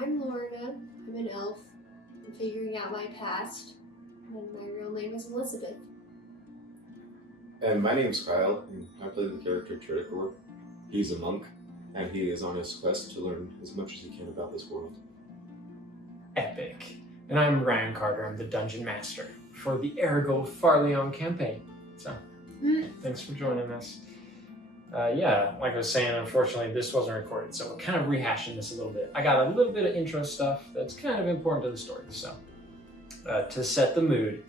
I'm Lorna. I'm an elf. I'm figuring out my past. And my real name is Elizabeth. And my name's Kyle, and I play the character Errigoldian. He's a monk, and he is on his quest to learn as much as he can about this world. Epic. And I'm Ryan Carter. I'm the Dungeon Master for the Errigold Farleon campaign. So, thanks for joining us. Yeah, like I was saying, unfortunately, this wasn't recorded, so we're kind of rehashing this a little bit. I got a little bit of intro stuff that's kind of important to the story. So, to set the mood,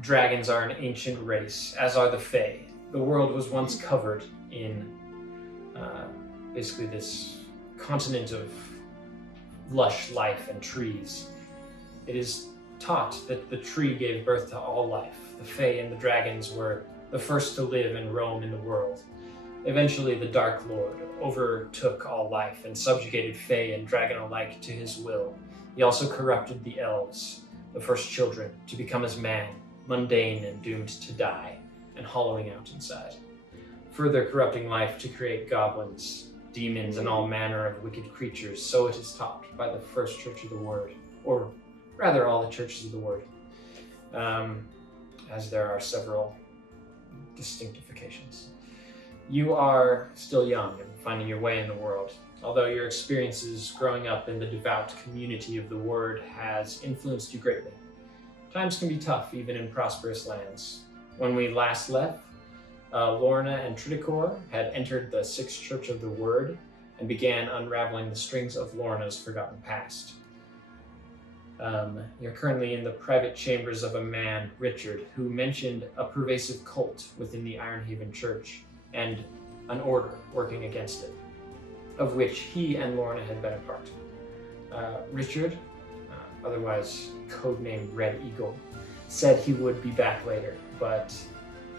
dragons are an ancient race, as are the Fae. The world was once covered in basically this continent of lush life and trees. It is taught that the tree gave birth to all life. The Fae and the dragons were the first to live and roam in the world. Eventually, the Dark Lord overtook all life and subjugated Fae and dragon alike to his will. He also corrupted the elves, the first children, to become as man, mundane and doomed to die, and hollowing out inside. Further corrupting life to create goblins, demons, and all manner of wicked creatures, so it is taught by the first Church of the Word, or rather all the churches of the Word, as there are several distinctifications. You are still young and finding your way in the world, although your experiences growing up in the devout community of the Word has influenced you greatly. Times can be tough, even in prosperous lands. When we last left, Lorna and Triticor had entered the Sixth Church of the Word and began unraveling the strings of Lorna's forgotten past. You're currently in the private chambers of a man, Richard, who mentioned a pervasive cult within the Ironhaven Church and an order working against it, of which he and Lorna had been a part. Richard, otherwise codenamed Red Eagle, said he would be back later, but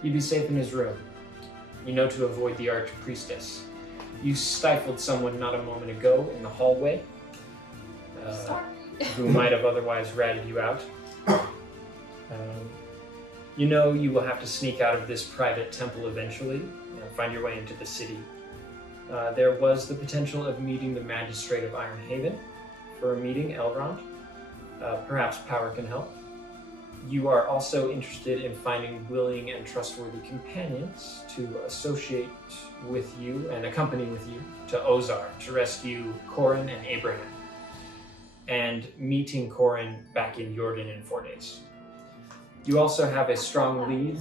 he'd be safe in his room. You know to avoid the Archpriestess. You stifled someone not a moment ago in the hallway, who might have otherwise ratted you out. You know you will have to sneak out of this private temple eventually and find your way into the city. There was the potential of meeting the Magistrate of Ironhaven for a meeting, Elrond. Perhaps power can help. You are also interested in finding willing and trustworthy companions to associate with you and accompany with you to Ozar to rescue Corin and Abraham, and meeting Corin back in Jordan in 4 days. You also have a strong lead.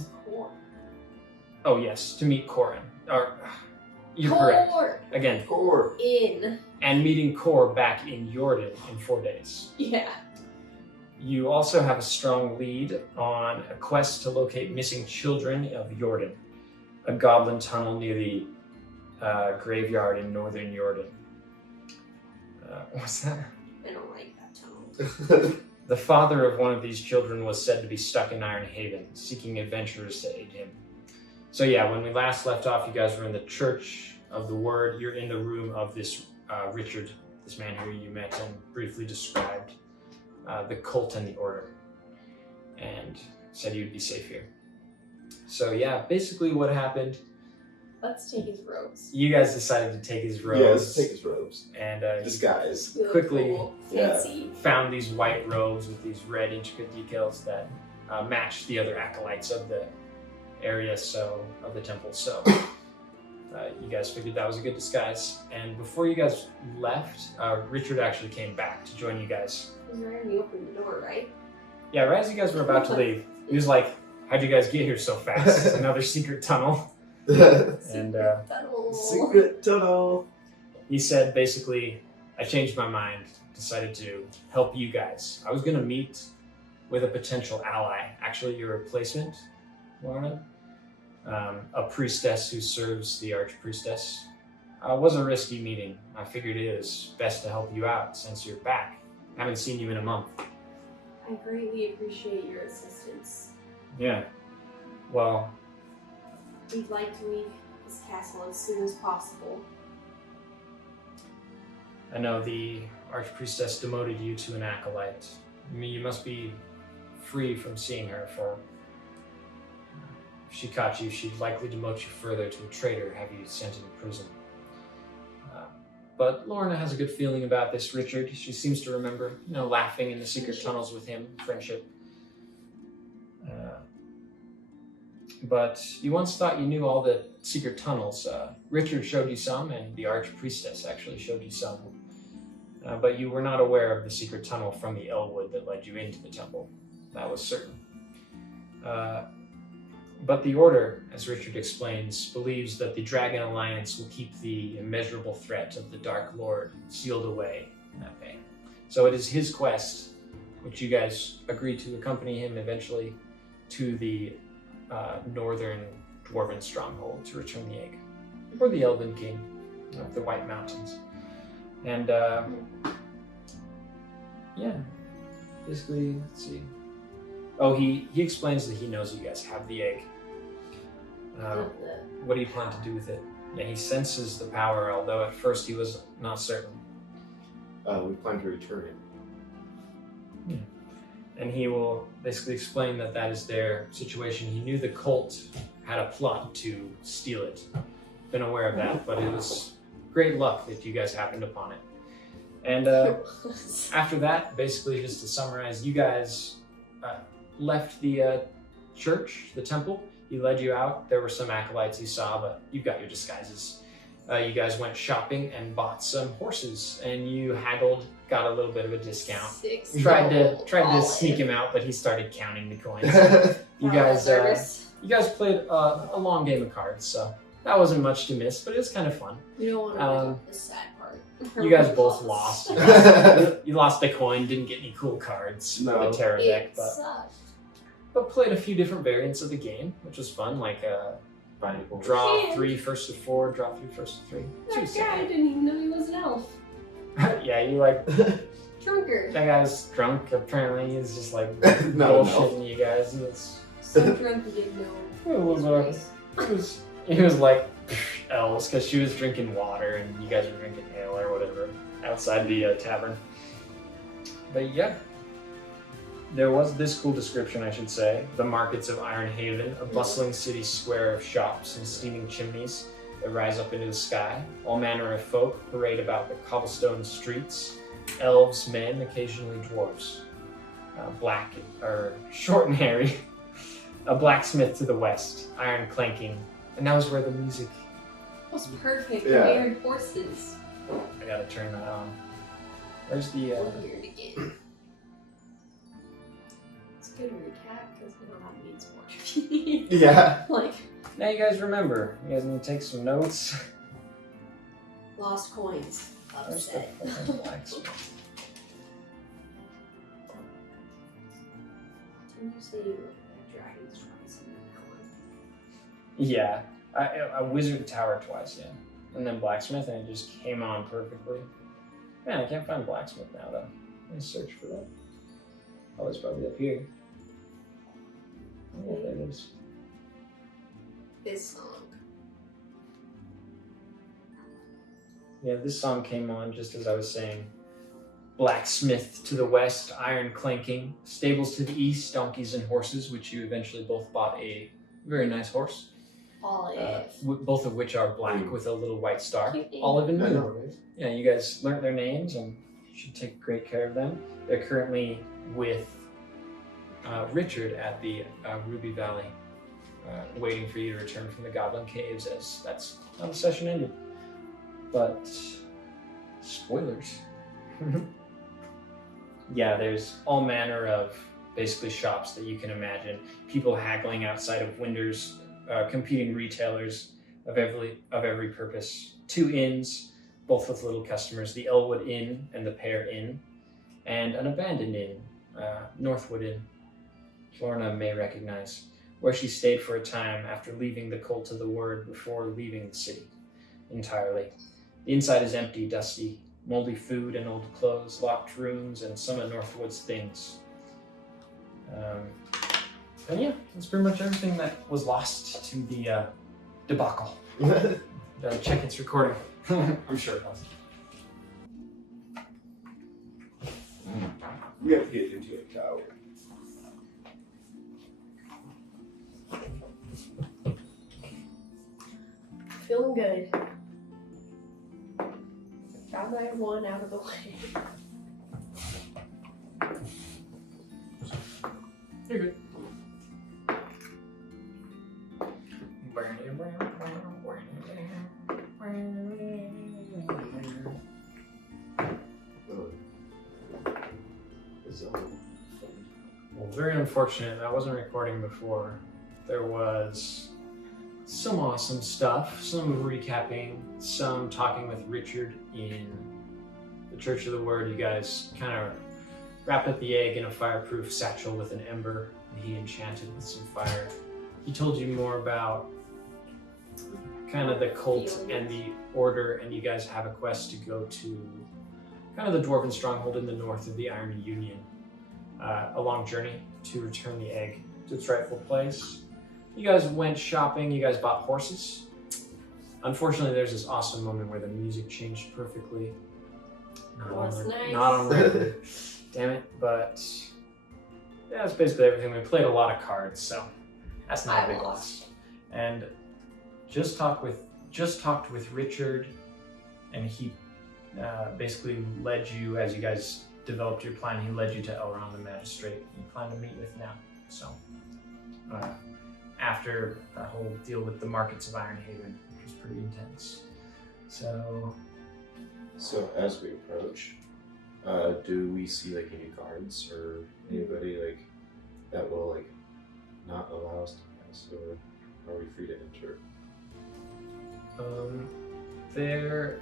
Oh yes, to meet Corin. You're correct. Again, Core! and meeting Cor back in Jordan in 4 days. Yeah. You also have a strong lead on a quest to locate missing children of Jordan, a goblin tunnel near the graveyard in northern Jordan. What's that? I don't like that tunnel. The father of one of these children was said to be stuck in Ironhaven, seeking adventurers to aid him. So yeah, when we last left off, you guys were in the Church of the Word. You're in the room of this Richard, this man who you met and briefly described. The cult and the order, and said you'd be safe here. So yeah, basically what happened. Let's take his robes. You guys decided to take his robes. Yeah, let's take his robes. And Disguise. quickly Cool. Fancy. found these white robes with these red intricate details that matched the other acolytes of the area, of the temple. So you guys figured that was a good disguise. And before you guys left, Richard actually came back to join you guys. He was right when you opened the door, right? Yeah, right as you guys were about to leave, he was like, "How'd you guys get here so fast? It's another secret tunnel." And Secret tunnel. he said, basically, I changed my mind, decided to help you guys. I was going to meet with a potential ally, actually your replacement, Lorna, a priestess who serves the Archpriestess. It was a risky meeting. I figured it is best to help you out since you're back. I haven't seen you in a month. I greatly appreciate your assistance. Yeah. Well, We'd like to leave this castle as soon as possible. I know the Archpriestess demoted you to an acolyte. I mean, you must be free from seeing her, for if she caught you, she'd likely demote you further to a traitor, have you sent into prison. But Lorna has a good feeling about this Richard. She seems to remember, laughing in the secret tunnels with him, friendship. But you once thought you knew all the secret tunnels. Richard showed you some, and the Archpriestess actually showed you some. But you were not aware of the secret tunnel from the Elwood that led you into the temple. That was certain. But the Order, as Richard explains, believes that the Dragon Alliance will keep the immeasurable threat of the Dark Lord sealed away in that bay. So it is his quest, which you guys agreed to accompany him eventually to the northern Dwarven stronghold to return the egg. Or the Elven King of the White Mountains. And, basically, let's see. Oh, he explains that he knows you guys have the egg. What do you plan to do with it? Yeah, he senses the power, although at first he was not certain. We plan to return it. Yeah. And he will basically explain that that is their situation. He knew the cult had a plot to steal it. Been aware of that, but it was great luck that you guys happened upon it. And after that, basically just to summarize, you guys left the church, the temple. He led you out. There were some acolytes you saw, but you've got your disguises. You guys went shopping and bought some horses, and you haggled, got a little bit of a discount. Tried to sneak him out, but he started counting the coins. You guys played a long game of cards, so that wasn't much to miss, but it was kind of fun. You don't want to bring up the sad part. You guys both lost. You lost the coin, didn't get any cool cards for the tarot deck, but played a few different variants of the game, which was fun, like draw 3 first to 4, draw 3 first to 3. That guy didn't even know he was an elf. Yeah, you like Drunker. that guy's drunk. Apparently, he's just like bullshitting you guys. And it's So drunk he didn't know. He was like elves because she was drinking water and you guys were drinking ale or whatever outside the tavern. But yeah. There was this cool description, I should say. The markets of Iron Haven, a bustling city square of shops and steaming chimneys that rise up into the sky. All manner of folk parade about the cobblestone streets. Elves, men, occasionally dwarves. Black, or short and hairy. A blacksmith to the west, iron clanking. And that was where the music... That was perfect. Yeah. We heard horses. I gotta turn that on. Where's the... We'll hear it again. Good recap because now that means more to me. Yeah. Like Now you guys remember. You guys need to take some notes. lost coins. Where's the Upset. fucking blacksmith? Didn't you say you were dragons twice in that one? Yeah. I wizard tower twice, yeah. And then blacksmith, and it just came on perfectly. Man, I can't find blacksmith now, though. Let me search for that. Oh, it's probably up here. Oh, there it is. This song. Yeah, this song came on just as I was saying. Blacksmith to the west, iron clanking. Stables to the east, donkeys and horses, which you eventually both bought a very nice horse. Olive. Both of which are black with a little white star. Cute name. Olive and I Moon. know, right? Yeah, you guys learned their names and you should take great care of them. They're currently with Richard at the Ruby Valley, waiting for you to return from the Goblin Caves as that's how the session ended. But, spoilers. Yeah, there's all manner of basically shops that you can imagine. People haggling outside of windows, competing retailers of every purpose. 2 inns, both with little customers, the Elwood Inn and the Pear Inn, and an abandoned inn, Northwood Inn, Lorna may recognize, where she stayed for a time after leaving the Cult of the Word before leaving the city entirely. The inside is empty, dusty, moldy food and old clothes, locked rooms, and some of Northwood's things. And yeah, that's pretty much everything that was lost to the debacle. Gotta check its recording. I'm sure it was. We have to get into a tower. Feeling good. grab my one out of the way. You're good. Well, very unfortunate. I wasn't recording before. There was some awesome stuff, some recapping, some talking with Richard in the Church of the Word. You guys kind of wrapped up the egg in a fireproof satchel with an ember, and he enchanted with some fire. He told you more about kind of the cult and the order, and you guys have a quest to go to kind of the dwarven stronghold in the north of the Iron Union. A long journey to return the egg to its rightful place. You guys went shopping, you guys bought horses. Unfortunately, there's this awesome moment where the music changed perfectly. Not on record. Damn it, but yeah, that's basically everything. We played a lot of cards, so that's not a big loss. And just talked with Richard, and he basically led you, as you guys developed your plan, he led you to Elrond the Magistrate you plan to meet with now. So after that whole deal with the markets of Ironhaven, which was pretty intense. So as we approach, do we see like any guards or anybody like that will like not allow us to pass, or are we free to enter? There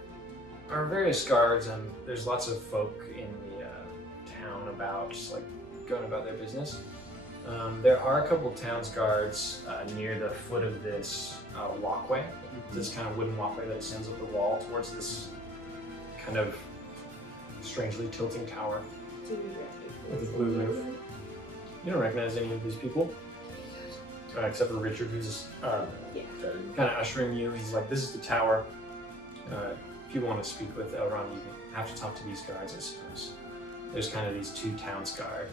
are various guards, and there's lots of folk in the town about just like going about their business. There are a couple towns guards near the foot of this walkway, this kind of wooden walkway that ascends up the wall towards this kind of strangely tilting tower with a blue roof. You don't recognize any of these people, except for Richard, who's kind of ushering you. He's like, "This is the tower. If you want to speak with Elrond, you have to talk to these guards, I suppose." There's kind of these two towns guard,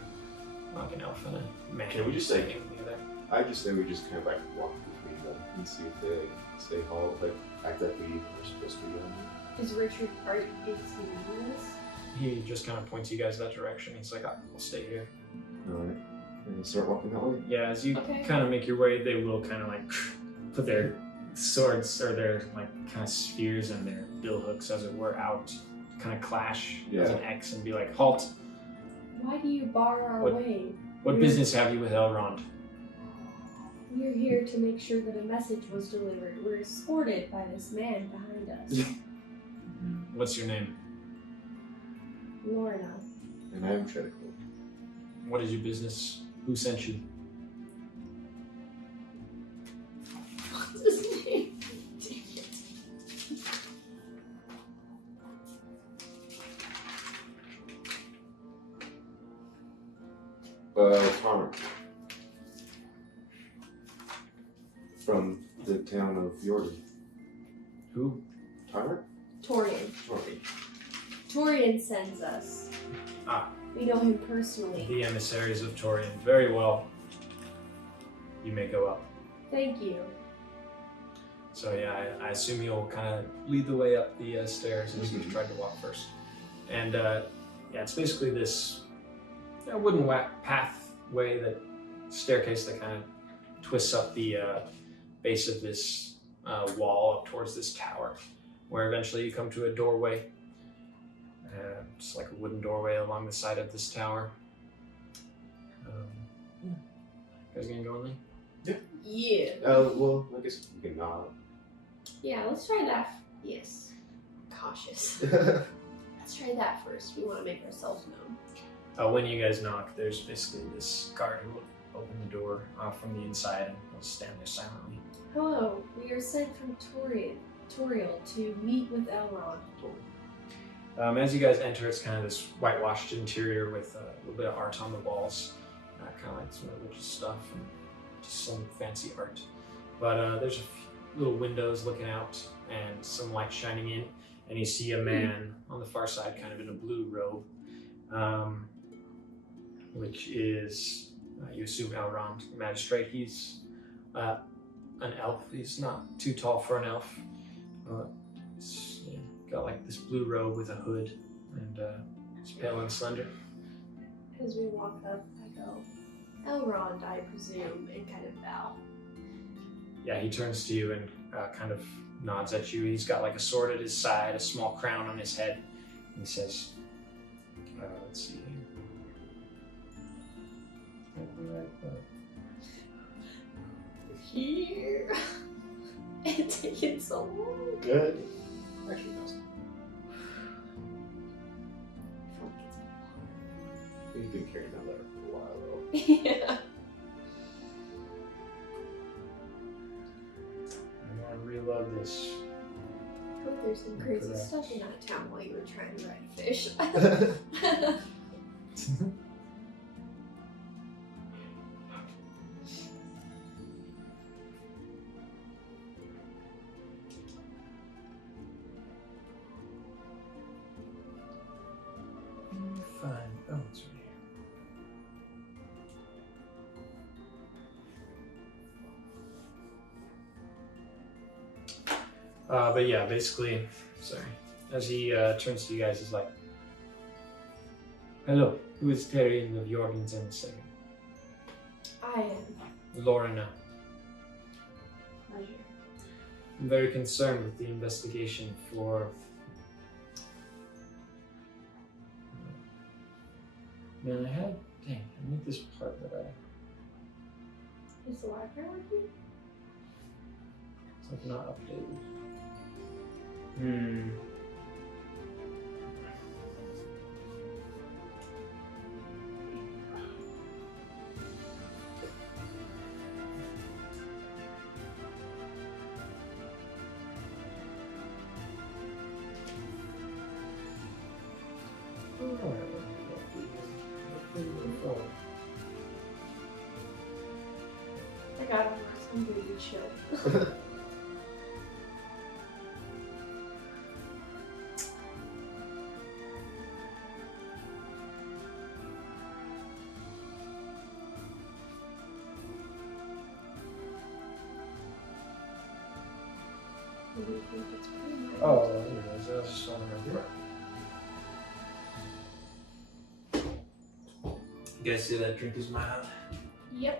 like an elf and a man. Can we just say? Together. I just think we just kind of like walk between them and see if they like stay halt, like act like we are supposed to be on. Is Richard part is he leading us? He just kind of points you guys that direction. He's like, "I'll stay here." Alright. And we'll start walking that way. Yeah, as you kind of make your way, they will kind of like put their swords or their like kind of spears and their bill hooks, as it were, out, kind of clash as an X and be like, "Halt! Why do you bar our way? What business have you with Elrond?" We're here to make sure that a message was delivered. We're escorted by this man behind us. What's your name? Lorna. And I'm Tredicle. What is your business? Who sent you? What's his name? Dang it. Connor. From the town of Jordan. Who? Tyler? Torian. Jordan. Torian sends us. We know him personally. The emissaries of Torian. Very well. You may go up. Thank you. So yeah, I assume you'll kind of lead the way up the stairs as you tried to walk first. And yeah, it's basically this wooden pathway, that staircase that kind of twists up the base of this wall up towards this tower, where eventually you come to a doorway. Just like a wooden doorway along the side of this tower. You guys gonna go in there? Yeah. Well, I guess we can nod. Yeah, let's try that. Yes. Cautious. Let's try that first. We want to make ourselves known. When you guys knock, there's basically this guard who will open the door from the inside, and he'll stand there silently. Hello, we are sent from Toriel to meet with Elrond. As you guys enter, it's kind of this whitewashed interior with a little bit of art on the walls, kind of like some religious stuff and just some fancy art. But there's a few little windows looking out and some light shining in, and you see a man on the far side, kind of in a blue robe, which is, you assume, Elrond, Magistrate. He's an elf. He's not too tall for an elf. got like this blue robe with a hood, and he's pale and slender. As we walk up, I go, Elrond, I presume, and kind of bow. Yeah, he turns to you and kind of nods at you. He's got like a sword at his side, a small crown on his head. And he says, let's see. Here. It's taking so long. Good. Actually, no. We've been carrying that letter for a while, though. Yeah. I want to reload this. I hope there's some crazy stuff in that town while you were trying to write fish. Fine. Oh, it's right here. But yeah, basically, sorry. As he turns to you guys, he's like, "Hello, who is Terry of Jorgen's emissary?" I am. Lorna. Pleasure. I'm very concerned with the investigation for man, I need this part that Is the Wi-Fi working? it's like not updated. I got it. I'm gonna be chill. I do think it's pretty much. Oh, here it is. I was just on right here. You guys see that drink is mild? Yep.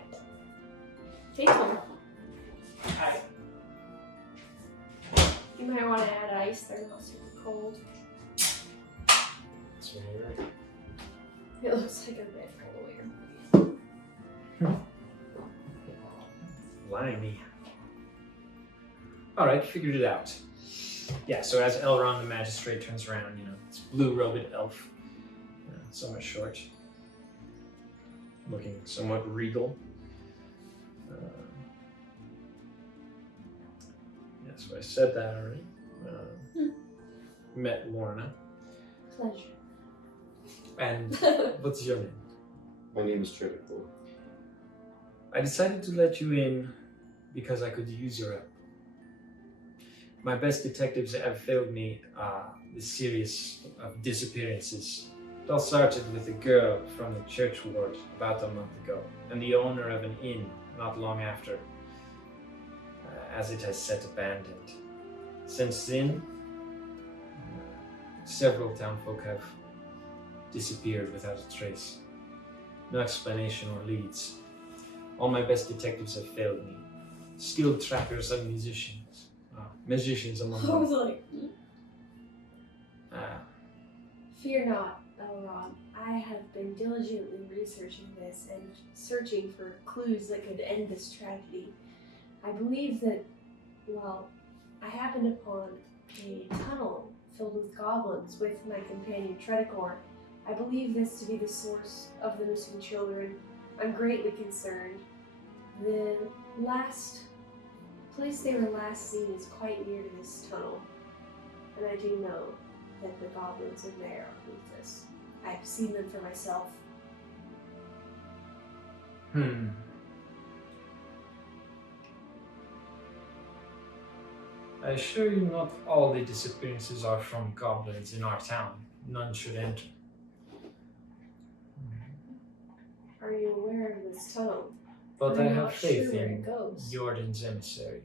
Take one. Hi. You might want to add ice. They're not super cold. That's what I heard. It looks like a bit all the way. Blimey. Alright, figured it out. Yeah, so as Elrond the magistrate turns around, you know, it's blue-robed elf, somewhat short, looking somewhat regal. Yeah, so I said that already. Met Lorna. Pleasure. And what's your name? My name is Trivical. I decided to let you in because I could use your help. My best detectives have failed me this series of disappearances. It all started with a girl from the church ward about a month ago, and the owner of an inn not long after, as it has sat abandoned. Since then, several townfolk have disappeared without a trace. No explanation or leads. All my best detectives have failed me. Skilled trackers and musicians. Magicians among I was them. like, fear not, Elrond. I have been diligently researching this and searching for clues that could end this tragedy. I believe that, well, I happened upon a tunnel filled with goblins with my companion Errigoldian. I believe this to be the source of the missing children. I'm greatly concerned. The last place they were last seen is quite near to this tunnel, and I do know that the goblins in there are ruthless. I've seen them for myself. I assure you not all the disappearances are from goblins in our town. None should enter. Are you aware of this tunnel? But I I'm have not faith sure where in it goes. Jordan's emissary.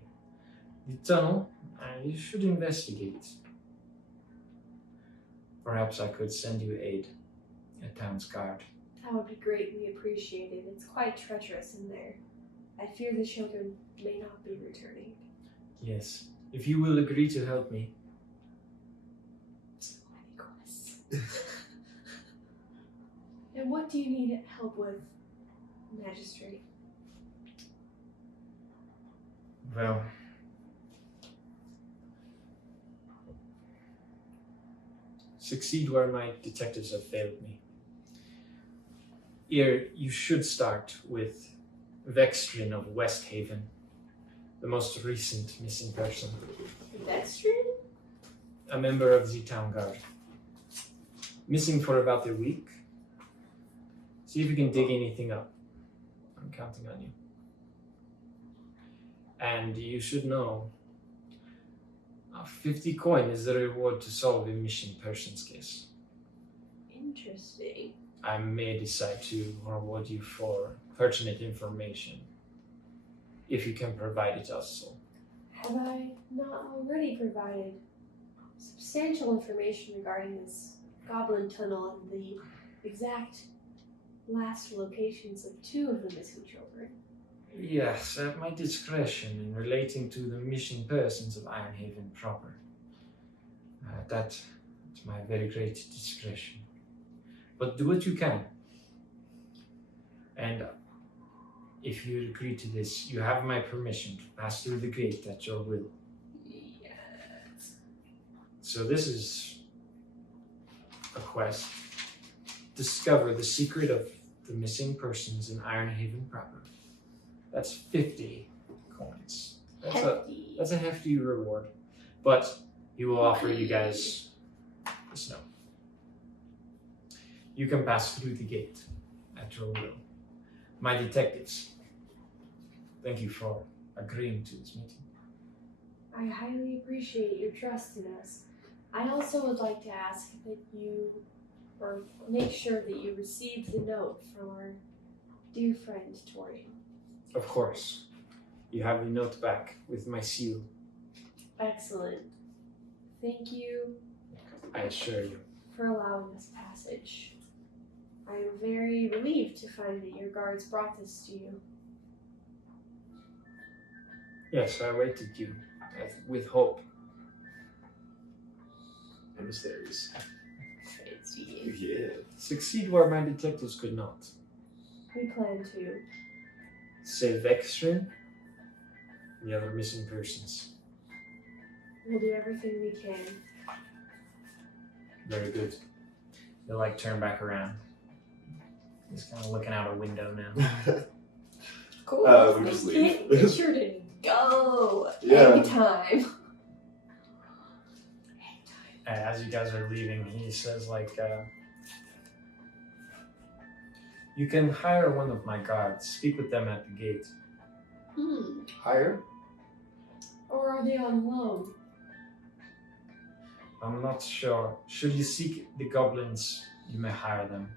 The tunnel, you should investigate. Perhaps I could send you aid, a town's guard. That would be greatly appreciated. It's quite treacherous in there. I fear the children may not be returning. Yes, if you will agree to help me. Of course. And what do you need help with, Magistrate? Well, succeed where my detectives have failed me. Here, you should start with Vextrin of West Haven, the most recent missing person. Vextrin? A member of the town guard. Missing for about a week. See if you can dig anything up. I'm counting on you. And you should know, 50 coin is the reward to solve a missing persons case. Interesting. I may decide to reward you for pertinent information, if you can provide it also. Have I not already provided substantial information regarding this goblin tunnel and the exact last locations of 2 of the missing children? Yes, at my discretion in relating to the missing persons of Ironhaven proper. That's my very great discretion. But do what you can. And if you agree to this, you have my permission to pass through the gate at your will. Yes. So this is a quest. Discover the secret of the missing persons in Ironhaven proper. That's 50 coins. That's a hefty reward. But he will offer you guys this note. You can pass through the gate at your will. My detectives, thank you for agreeing to this meeting. I highly appreciate your trust in us. I also would like to ask that you, or make sure that you received the note from our dear friend Torian. Of course. You have the note back with my seal. Excellent. Thank you I assure you. for allowing us passage. I am very relieved to find that your guards brought this to you. Yes, I waited you with hope. Emissaries. Fancy. Yeah. Succeed where my detectives could not. We plan to. Save Vextrin and the other missing persons. We'll do everything we can. Very good. They'll turn back around. He's kind of looking out a window now. Cool. We just We leave. can't be sure to go Yeah. anytime. As you guys are leaving, he says you can hire one of my guards. Speak with them at the gate. Higher? Or are they on loan? I'm not sure. Should you seek the goblins, you may hire them.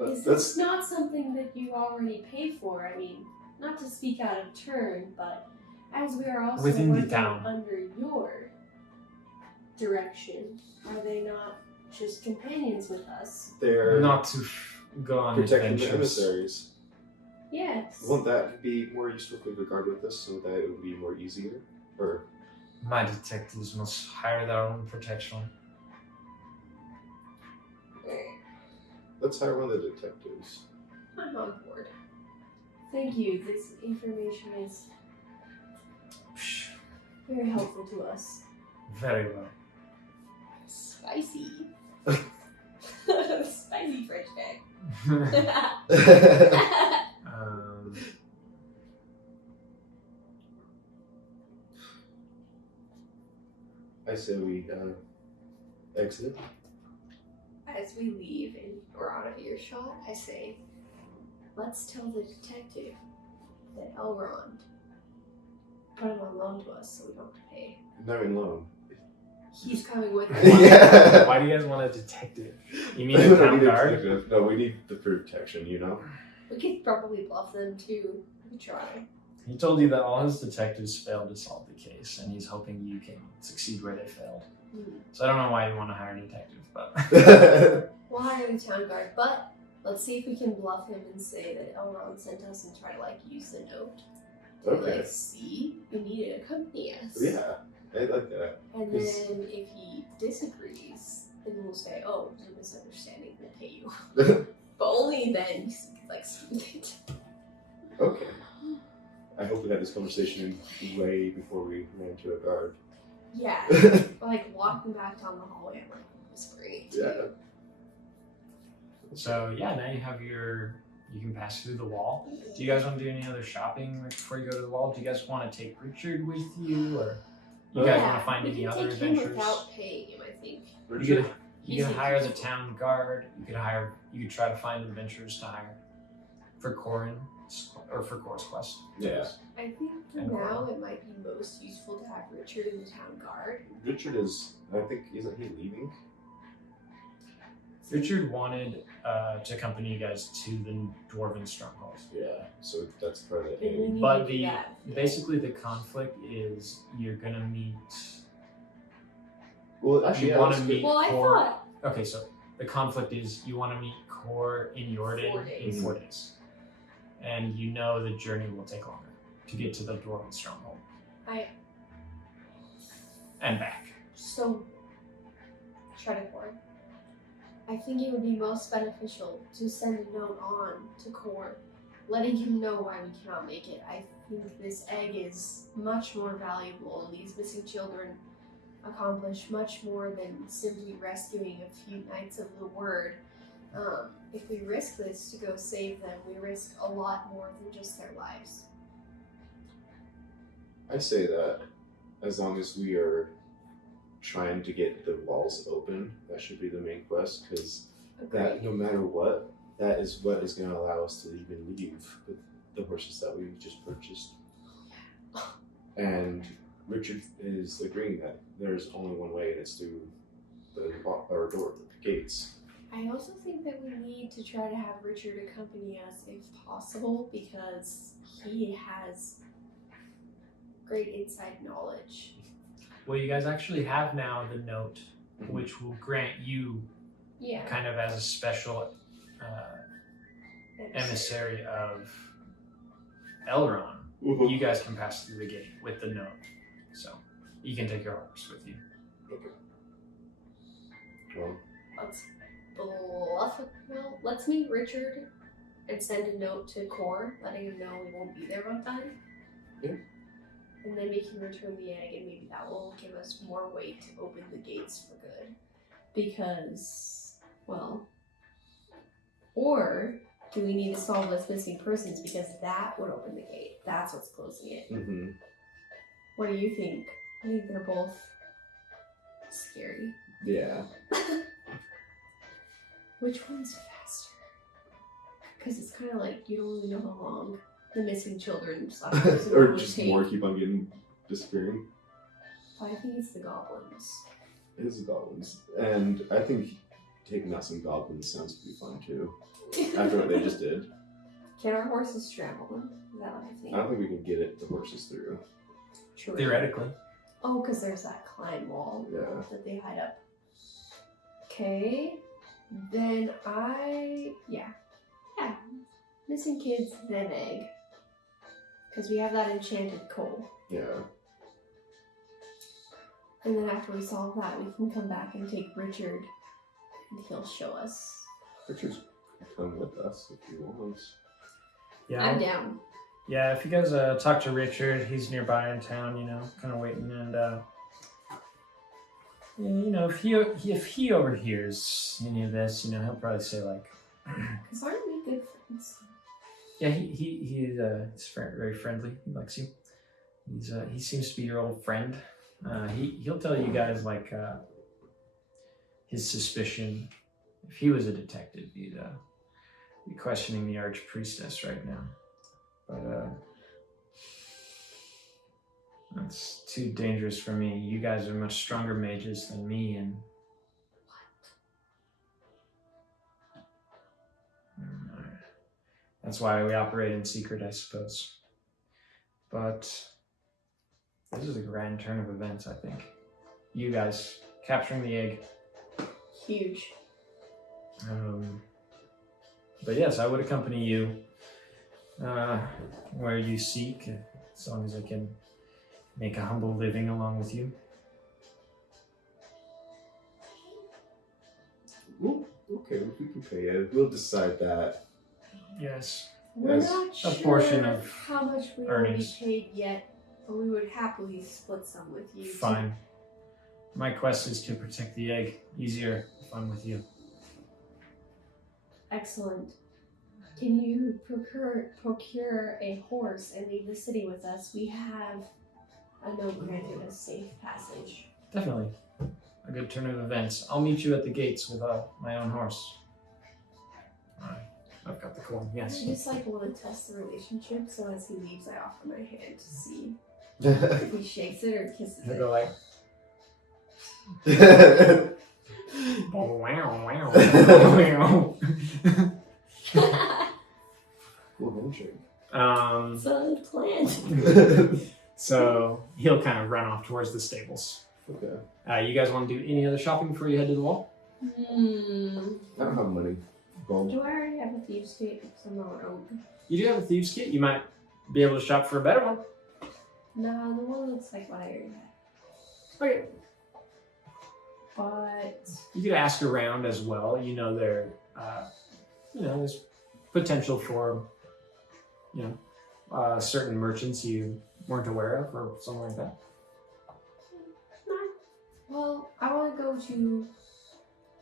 Is this not something that you already pay for? I mean, not to speak out of turn, but as we are also Within the working town. under your direction, are they not just companions with us? They're Not to go on protecting the adventures. emissaries. Yes. Won't that be more useful with regard with this so that it would be more easier? Or My detectives must hire their own protection. let's hire one of the detectives. I'm on board. Thank you. This information is Psh, very helpful to us. very well. Spicy. Spicy French egg. I say we exit. As we leave and we're out of earshot, I say, let's tell the detective that Elrond put him on loan to us so we don't have to pay. Not even loan. He's coming with us. Yeah. Why do you guys want a detective? You mean a town guard? No, we need the protection, you know? We could probably bluff them too. We could try. He told you that all his detectives failed to solve the case, and he's hoping you can succeed where they failed. So I don't know why you want to hire a detective, but We'll hire the town guard, but let's see if we can bluff him and say that Elrond sent us and try to like use the note. To Okay. like see, you need to accompany us. Yeah, I like that. And then if he disagrees, then we'll say, oh, there's a misunderstanding, we'll pay you. But only then you can like smooth it. Okay. I hope we had this conversation way before we ran to a guard. Yeah. Like walking back down the hallway, I'm like, it was great. Yeah. so yeah, now you have you can pass through the wall. Do you guys want to do any other shopping like, before you go to the wall? Do you guys want to take Richard with you, or you guys want to find we any can other take him adventures? without paying him, I think. You could hire the town guard. You could try to find adventurers to hire for Corin or for Cor's quest. Yeah. I think for And now it might be most useful to have Richard in the town guard. Richard is, I think, isn't he leaving? Richard wanted to accompany you guys to the dwarven stronghold. Yeah, so that's part of Then we the need But to do the that. basically the conflict is you're gonna meet. Well, actually, You yeah, want that's to good. meet Well, I Cor. thought. Okay, so the conflict is you want to meet Cor in Jordan 4 in days. 4 days, and you know the journey will take longer to get to the dwarven stronghold and back. So, try to Cor. I think it would be most beneficial to send a note on to Cor, letting him know why we cannot make it. I think this egg is much more valuable, and these missing children accomplish much more than simply rescuing a few Knights of the Word. If we risk this to go save them, we risk a lot more than just their lives. I say that as long as we are trying to get the walls open, that should be the main quest, because that no matter what, that is what is going to allow us to even leave with the horses that we just purchased. And Richard is agreeing that there's only one way, and it's through the gates. I also think that we need to try to have Richard accompany us if possible, because he has great inside knowledge. Well, you guys actually have now the note, which will grant you Yeah. kind of as a special emissary of Elrond. You guys can pass through the gate with the note, so you can take your horse with you. Okay. Well, Let's bluff it. Well, let's meet Richard and send a note to Cor, letting him know we won't be there on time. Yeah. And then we can return the egg, and maybe that will give us more weight to open the gates for good. Because, well, or do we need to solve this missing persons, because that would open the gate. That's what's closing it. What do you think? I think they're both scary. yeah. Which one's faster? Because it's kind of like you don't really know how long the missing children / Or just more keep on getting disappearing. I think it's the goblins. It is the goblins. And I think taking out some goblins sounds pretty fun too. After what they just did. Can our horses travel them? Is that what I think? I don't think we can get the horses through. True. Theoretically. Oh, because there's that climb wall Yeah. that they hide up. Okay. Then yeah. Missing kids, then egg. Because we have that enchanted coal. Yeah. And then after we solve that, we can come back and take Richard, and he'll show us. Richard's come with us if he wants. Yeah. I'm down. Yeah, if you guys talk to Richard, he's nearby in town, kind of waiting, and if he overhears any of this, he'll probably say like, Because aren't we good friends? yeah, he's very friendly. He likes you. He seems to be your old friend. He'll tell you guys like his suspicion. If he was a detective, he'd be questioning the archpriestess right now. But that's too dangerous for me. You guys are much stronger mages than me, and that's why we operate in secret, I suppose. But this is a grand turn of events, I think. You guys capturing the egg. Huge. But yes, I would accompany you where you seek, as long as I can make a humble living along with you. Ooh, okay, we can pay it. We'll decide that. Yes. We're Yes. not A sure portion of how much we will be earnings. paid yet, but we would happily split some with you. Fine. My quest is to protect the egg. Easier if I'm with you. Excellent. Can you procure a horse and leave the city with us? We have a note granted us safe passage. Definitely. A good turn of events. I'll meet you at the gates with my own horse. Alright. I've got the coin, yes. I just want to test the relationship, so as he leaves, I offer my hand to see if he shakes it or kisses He'll it. go like, oh, wow, wow, wow. Cool handshake. Solid plan. So he'll kind of run off towards the stables. Okay. You guys want to do any other shopping before you head to the wall? I don't have money. Gold. Do I already have a thieves' kit? Because I'm not rogue. You do have a thieves kit. You might be able to shop for a better one. No, the one looks like what I already had. Okay. But You could ask around as well. You know, there's potential for, certain merchants you weren't aware of or something like that. well, I want to go to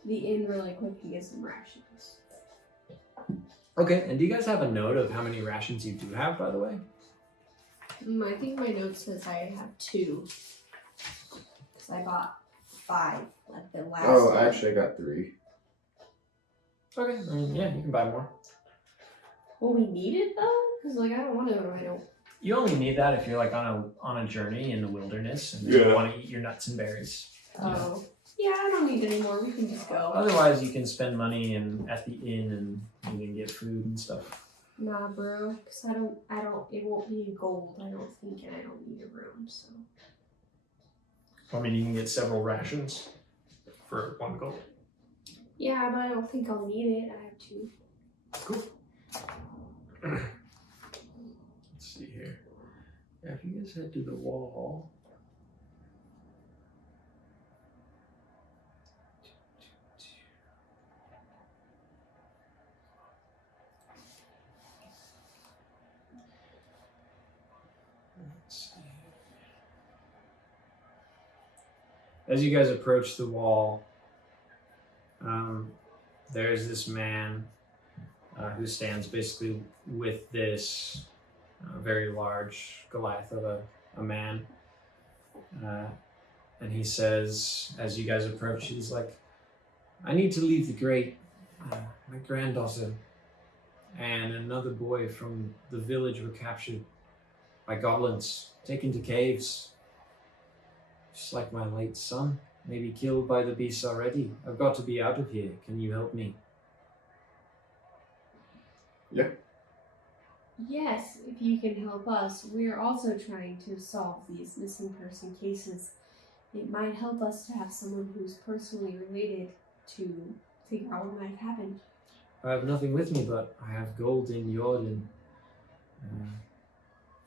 the inn really quick and get some rations. Okay. And do you guys have a note of how many rations you do have, by the way? I think my note says I have 2. Because I bought 5 like the last Oh, one. actually, I got 3. Okay. I mean, yeah, you can buy more. Will we need it though? Because I don't want to go to my note. You only need that if you're on a journey in the wilderness and Yeah. you want to eat your nuts and berries. Oh. Yeah, I don't need any more. We can just go. Otherwise, you can spend money at the inn and you can get food and stuff. Nah, bro. Because it won't be gold, I don't think, and I don't need a room, so. I mean, you can get several rations for 1 gold. Yeah, but I don't think I'll need it. I have 2. Cool. Let's see here. Yeah, if you guys head to the wall. Let's see. As you guys approach the wall, there's this man who stands basically with this very large Goliath of a man. And he says, as you guys approach, he's like, I need to leave the great, my granddaughter and another boy from the village were captured by goblins, taken to caves. Just like my late son, maybe killed by the beasts already. I've got to be out of here. Can you help me? Yeah. Yes, if you can help us. We're also trying to solve these missing person cases. It might help us to have someone who's personally related to figure out what might have happened. I have nothing with me, but I have gold in Jordan.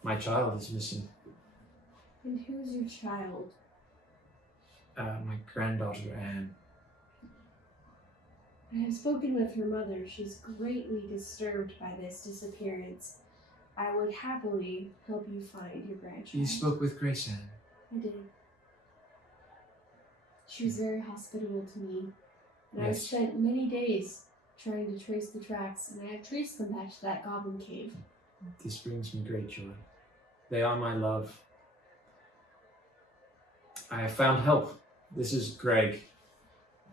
My child is missing. And who's your child? My granddaughter, Anne. I have spoken with her mother. She's greatly disturbed by this disappearance. I would happily help you find your grandchild. You spoke with Grace, Anne. I did. She was very hospitable to me. And I Yes. spent many days trying to trace the tracks, and I have traced them back to that goblin cave. This brings me great joy. They are my love. I have found help. This is Greg.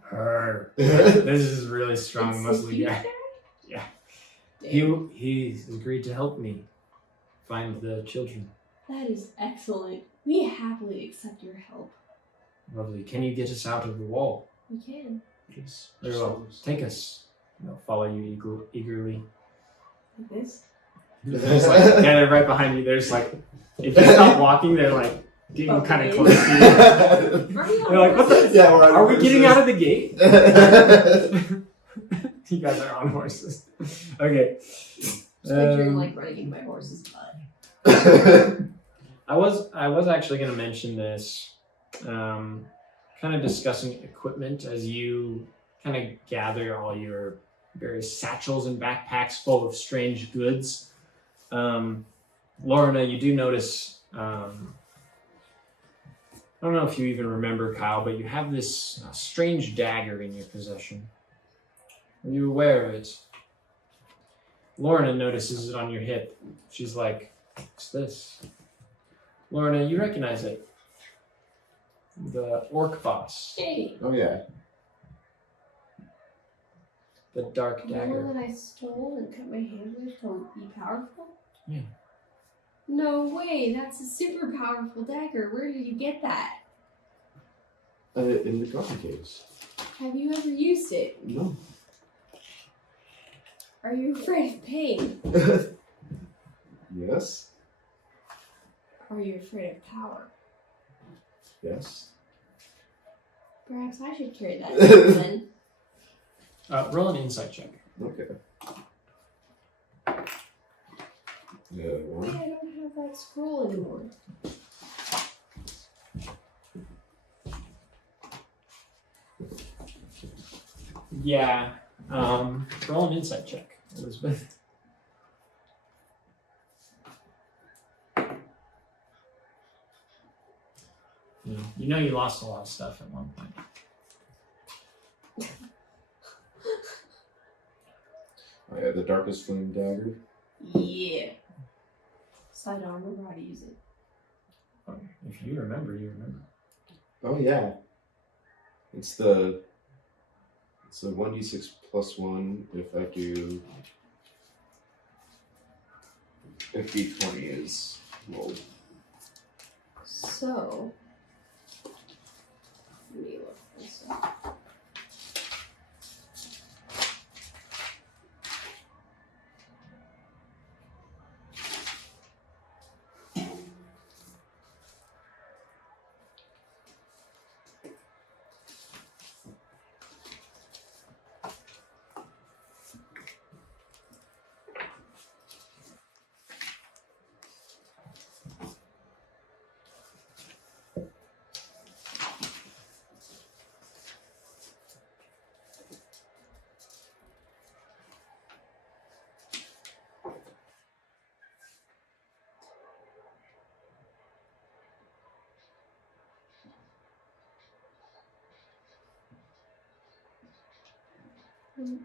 Her. This is really strong, It's muscly huge guy. guy? Yeah. Damn. He's agreed to help me find the children. That is excellent. We happily accept your help. Lovely. Can you get us out of the wall? We can. Yes. Very well. Take us. I'll follow you eagerly. Like this? There's like, yeah, they're right behind you. There's like, if you stop walking, they're like getting kind of close to you. They're like, what the? Yeah, we're on Are we getting horses. out of the gate? You guys are on horses. Okay. Just picturing like running my horse's butt. I was actually going to mention this, kind of discussing equipment as you kind of gather all your various satchels and backpacks full of strange goods. Lorna, you do notice, I don't know if you even remember, Kyle, but you have this strange dagger in your possession. Are you aware of it? Lorna notices it on your hip. She's like, what's this? Lorna, you recognize it. The orc boss. Hey, Oh yeah. The dark the dagger. one that I stole and cut my hand with to be powerful? Yeah. No way, that's a super powerful dagger. Where did you get that? In the garden caves. Have you ever used it? No. Are you afraid of pain? Yes. Are you afraid of power? Yes. Perhaps I should carry that dagger then. Roll an insight check. Okay. Yeah, Wait, one. I don't have that scroll anymore. Yeah. Roll an insight check, Elizabeth. Yeah. You know you lost a lot of stuff at one point. Oh yeah, the darkest flame dagger. Yeah. So I don't remember how to use it. If you remember, you remember. Oh yeah. It's the 1d6 plus 1 if I do if d20 is rolled. So, let me look this up.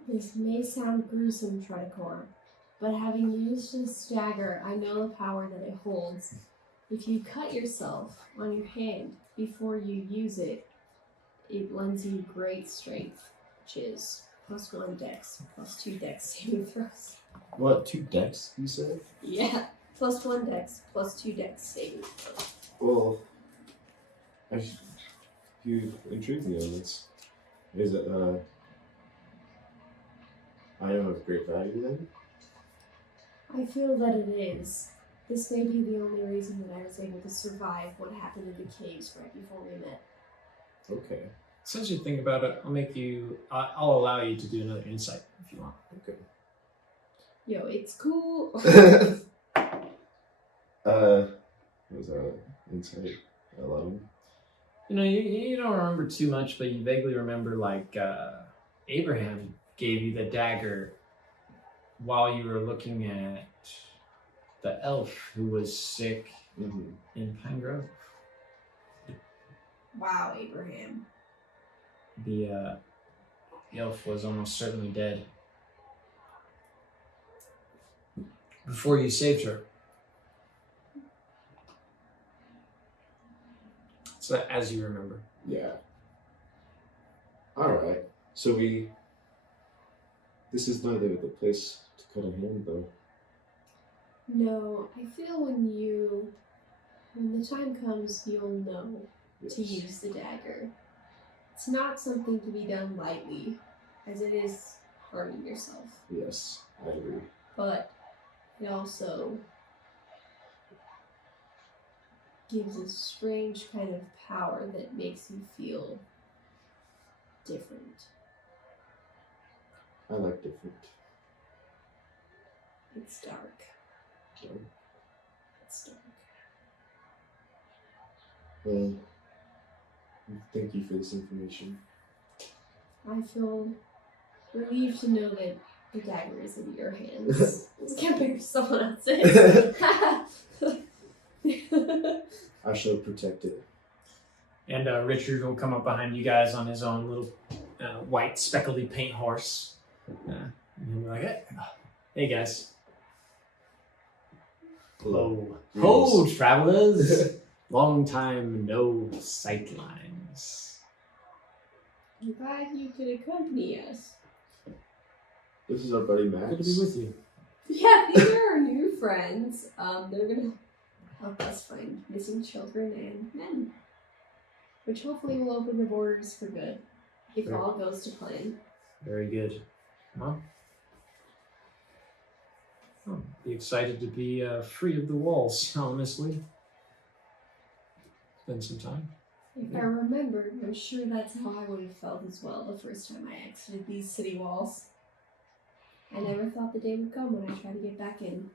This may sound gruesome, Tricore, but having used this dagger, I know the power that it holds. If you cut yourself on your hand before you use it, it lends you great strength, which is +1 dex, +2 dex saving throws. What, 2 decks you said? Yeah, +1 dex, +2 dex saving throws. Well, you intrigued me on this. Is it item of great value then? I feel that it is. This may be the only reason that I was able to survive what happened in the caves right before we met. Okay. Since you think about it, I'll allow you to do another insight if you want. Okay. Yo, it's cool. What was that? Insight 11. You know, you don't remember too much, but you vaguely remember like Abraham gave you the dagger while you were looking at the elf who was sick in Pine Grove. Wow, Abraham. The elf was almost certainly dead before you saved her. So as you remember. Yeah. Alright. So this is not the place to cut a hand though. No, I feel when the time comes, you'll know to use the dagger. It's not something to be done lightly, as it is harming yourself. Yes, I agree. But it also gives a strange kind of power that makes you feel different. I like different. It's dark. So, It's dark. well, thank you for this information. I feel relieved to know that the dagger is in your hands. This can't be someone else's. I shall protect it. And Richard will come up behind you guys on his own little white speckledy paint horse. And he'll be like, hey guys. Hello. Ho, travelers. Long time no sightlines. I'm glad you could accompany us. This is our buddy Max. Good to be with you. Yeah, these are our new friends. They're gonna help us find missing children and men, which hopefully will open the borders for good if Sure. all goes to plan. Very good. Well, I'll be excited to be free of the walls, honestly. Spend some time. If I remember, I'm sure that's how I would have felt as well the first time I exited these city walls. I never thought the day would come when I tried to get back in.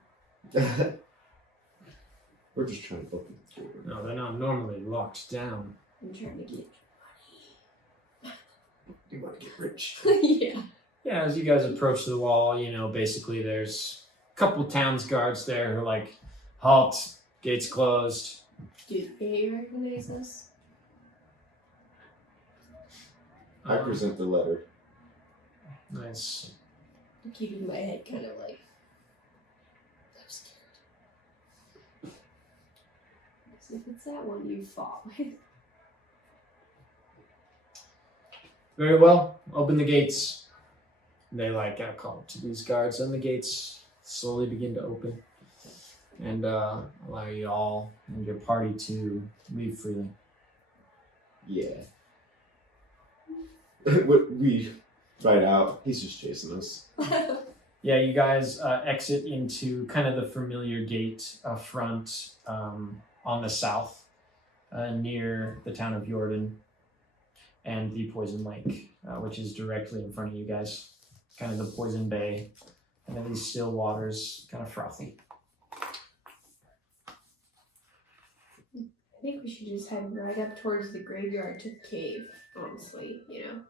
We're just trying to open the door. No, they're not normally locked down. I'm trying to get You want to get rich? yeah. Yeah, as you guys approach the wall, you know, basically there's a couple towns guards there who are like, halt, gates closed. Do they recognize us? I present the letter. Nice. I'm keeping my head kind of like, I'm scared. 'Cause if it's that one you fought with. Very well. Open the gates. They call to these guards, and the gates slowly begin to open and allow you all and your party to leave freely. Yeah. We find out. He's just chasing us. Yeah, you guys exit into kind of the familiar gate front on the south near the town of Jordan and the Poison Lake, which is directly in front of you guys. Kind of the Poison Bay, and then these still waters, kind of frothy. I think we should just head right up towards the graveyard to the cave, honestly, you know?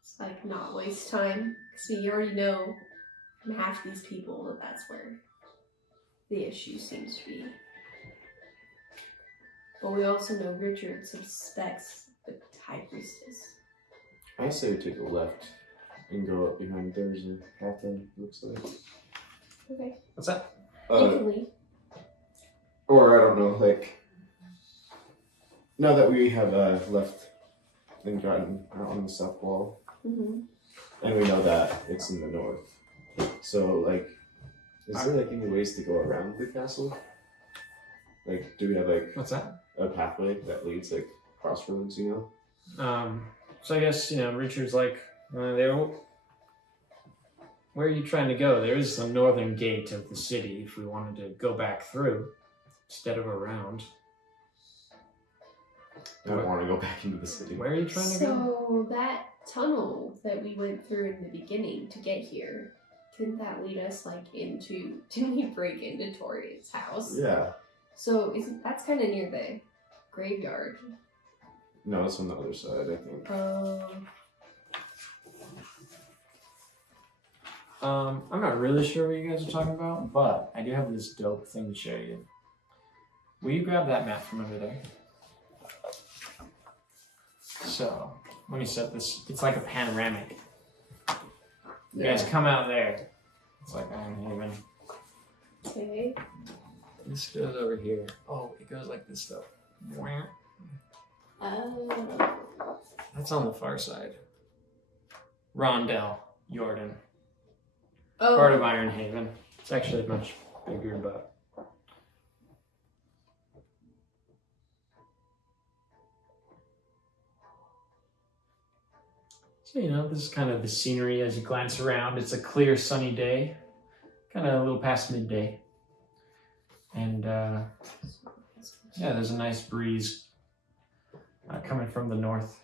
It's like not waste time, because we already know from half these people that that's where the issue seems to be. But we also know Richard suspects the High Priestess. I say we take a left and go up behind. There's a path that looks like. Okay. What's that? You can leave. Or I don't know, like, now that we have left and gotten out on the south wall, Mm-hmm. and we know that it's in the north, so, like, is there, like, any ways to go around the castle? Like, do we have, like, What's that? a pathway that leads, like, crossroads, you know? So I guess, you know, Richard's like, where are you trying to go? There is the northern gate of the city if we wanted to go back through instead of around. I don't want to go back into the city. Where are you trying to go? So that tunnel that we went through in the beginning to get here, couldn't that lead us like into? Didn't we break into Tori's house? Yeah. So that's kind of near the graveyard. No, it's on the other side, I think. I'm not really sure what you guys are talking about, but I do have this dope thing to show you. Will you grab that map from under there? So, let me set this. It's like a panoramic. You guys come out there. It's like Iron Haven. Okay. This goes over here. Oh, it goes like this though. Oh. That's on the far side. Rondell, Jordan. Oh. Part of Iron Haven. It's actually much bigger, but. So, you know, this is kind of the scenery as you glance around. It's a clear, sunny day. kind of a little past midday. And yeah, there's a nice breeze coming from the north.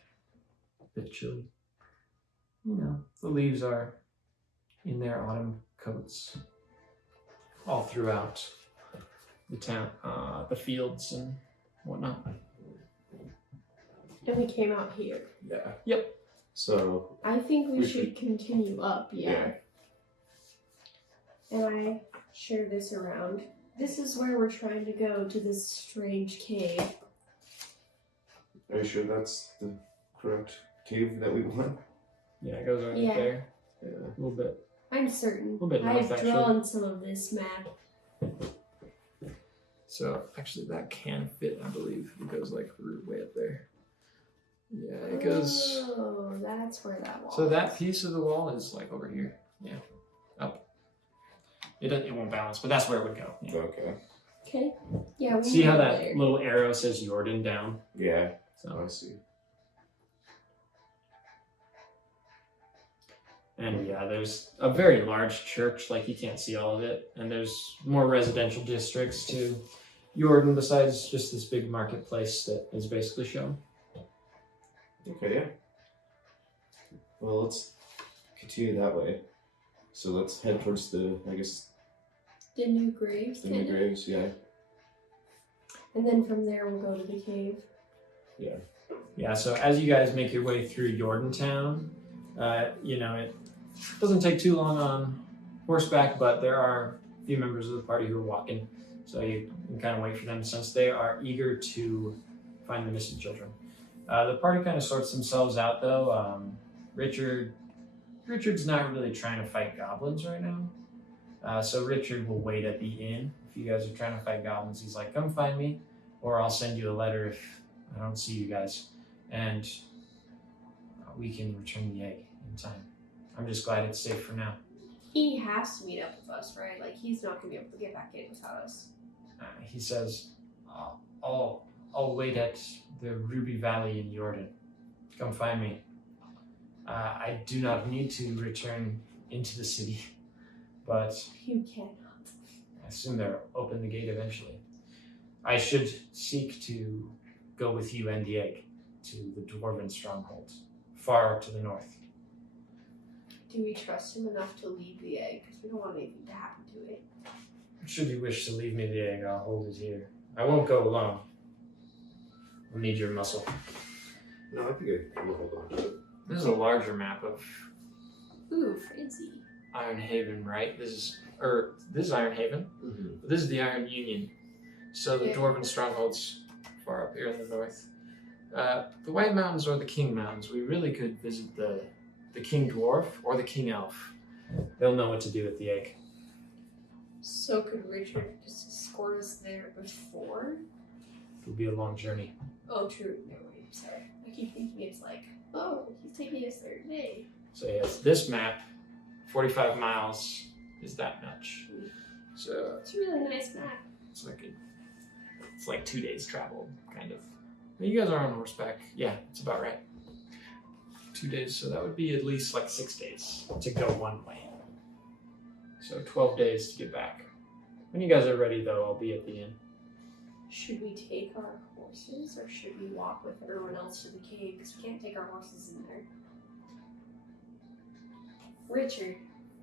A bit chilly. You know, the leaves are in their autumn coats all throughout the town, the fields and whatnot. And we came out here. Yeah. Yep. So I think we We should continue up, Yeah. And I share this around. This is where we're trying to go, to this strange cave. are you sure that's the correct cave that we want? Yeah, it goes right Yeah. there. Yeah. A little bit. I'm certain. little bit I've north, actually. drawn some of this map. So actually that can fit, I believe. It goes like way up there. Yeah, it goes. Oh, that's where that wall So that is. piece of the wall is like over here. Yeah. Up. It won't balance, but that's where it would go. Yeah. Okay. Okay. Yeah, we See can how go that there. little arrow says Jordan down? Yeah. So I see. and yeah, there's a very large church, like you can't see all of it, and there's more residential districts to Jordan besides just this big marketplace that is basically shown. Okay, yeah. Well, let's continue that way. So let's head towards the, I guess, The new graves, the new kinda. graves, yeah. And then from there we'll go to the cave. Yeah, so as you guys make your way through Jordantown, you know, it doesn't take too long on horseback, but there are a few members of the party who are walking, so you can kind of wait for them since they are eager to find the missing children. The party kind of sorts themselves out, though. Richard's not really trying to fight goblins right now, so Richard will wait at the inn. If you guys are trying to fight goblins, he's like, come find me, or I'll send you a letter if I don't see you guys, and we can return the egg in time. I'm just glad it's safe for now. He has to meet up with us, right? Like, he's not going to be able to get back in without us. He says, I'll wait at the Ruby Valley in Jordan. Come find me. I do not need to return into the city, but You cannot. I assume they'll open the gate eventually. I should seek to go with you and the egg to the Dwarven stronghold, far to the north. Do we trust him enough to leave the egg? Because we don't want anything to happen to it. Should you wish to leave me the egg, I'll hold it here. I won't go alone. I'll need your muscle. No, I think we'll hold on to it. This is a larger map of Ooh, fancy. Iron Haven, right? This is Iron Haven. Mm-hmm. But this is the Iron Union. So the Yeah. Dwarven strongholds far up here in the north. The White Mountains or the King Mountains. We really could visit the King Dwarf or the King Elf. They'll know what to do with the egg. So could Richard just escort us there before? It'll be a long journey. Oh, true. No, wait, sorry. I keep thinking it's like, oh, he's taking us there today. So yes, this map, 45 miles is that much. So It's a really nice map. it's like 2 days travel, kind of. You guys are on horseback. Yeah, it's about right. 2 days, so that would be at least like 6 days to go one way. So 12 days to get back. When you guys are ready, though, I'll be at the inn. Should we take our horses or should we walk with everyone else to the cave? Because we can't take our horses in there. Richard,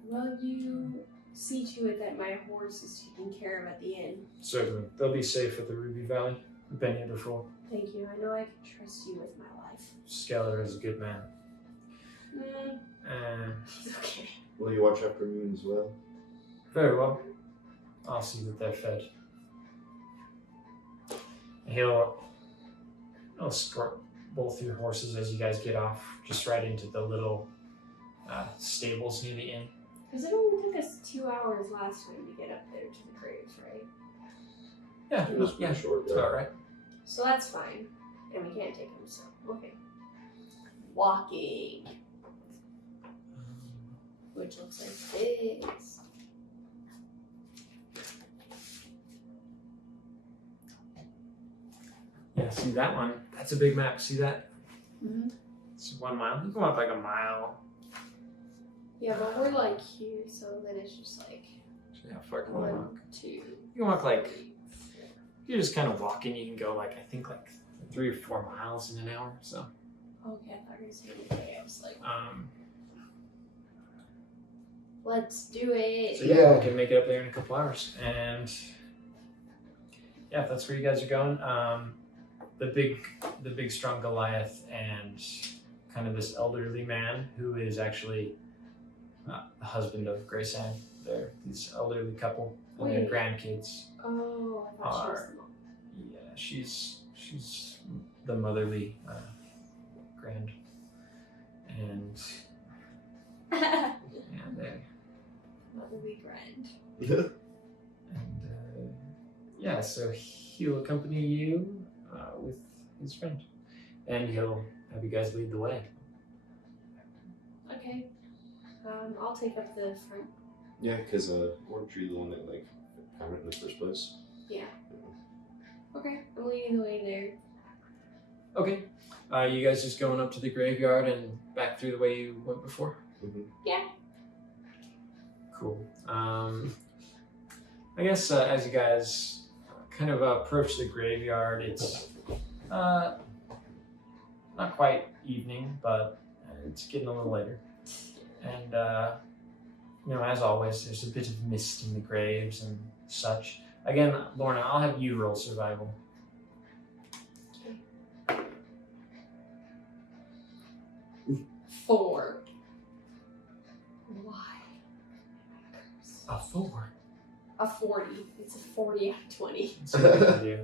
will you see to it that my horse is taken care of at the inn? Certainly. They'll be safe at the Ruby Valley. I've been here before. Thank you. I know I can trust you with my life. Skeller is a good man. He's okay. Will you watch after me as well? Very well. I'll see that they're fed. He'll escort both your horses as you guys get off, just right into the little stables near the inn. Because it only took us 2 hours last time to get up there to the graves, right? Yeah, It was pretty short, that's about right. So that's fine. And we can't take him, so okay. Walking. Which looks like this. Yeah, see that one? That's a big map. See that? Mm-hmm. It's 1 mile. You go up like a mile. Yeah, but we're like here, so then it's just like Yeah, far can you 1, walk? 2. You can walk like, you're just kind of walking. You can go like, I think like 3 or 4 miles in an hour. So, Okay, I thought you were saying okay. I was like, um, let's do it. so yeah, we can make it up there in a couple hours. And yeah, if that's where you guys are going, the big strong Goliath and kind of this elderly man who is actually the husband of Grace Ann. They're this elderly couple and their Wait. grandkids. Oh, I thought she was the mom. Yeah, she's the motherly grand, and yeah, they Motherly grand. and yeah, so he'll accompany you with his friend, and he'll have you guys lead the way. Okay. I'll take up the front. Yeah, because weren't you the one that like found it in the first place? Yeah. Okay, I'm leading the way there. Okay, you guys just going up to the graveyard and back through the way you went before? Mm-hmm. Yeah. Cool. I guess as you guys kind of approach the graveyard, it's not quite evening, but it's getting a little later. And, you know, as always, there's a bit of mist in the graves and such. Again, Lorna, I'll have you roll survival. Okay. 4. Why? A 4. A 40. It's a 40 out of 20. That's what you can do.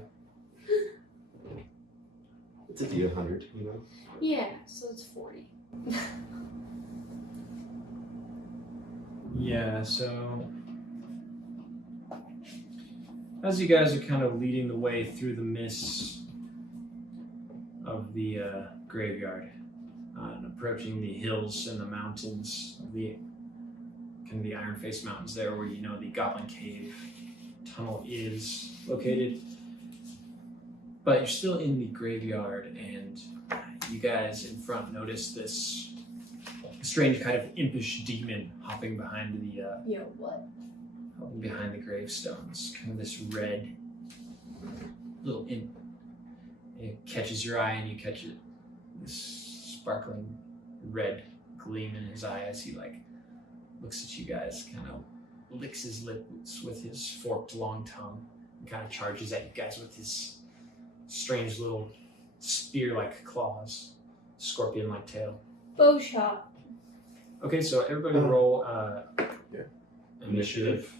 It's a D100, you know? Yeah, so it's 40. Yeah, so as you guys are kind of leading the way through the mists of the graveyard and approaching the hills and the mountains of the kind of the Iron Face Mountains there where you know the Goblin Cave tunnel is located, but you're still in the graveyard, and you guys in front notice this strange kind of impish demon hopping behind the Yo, what? behind the gravestones. Kind of this red little imp. It catches your eye, and you catch it. This sparkling red gleam in his eye as he like looks at you guys. Kind of licks his lips with his forked long tongue, and kind of charges at you guys with his strange little spear-like claws, scorpion-like tail. Bow shot. Okay, so everybody roll Yeah. initiative.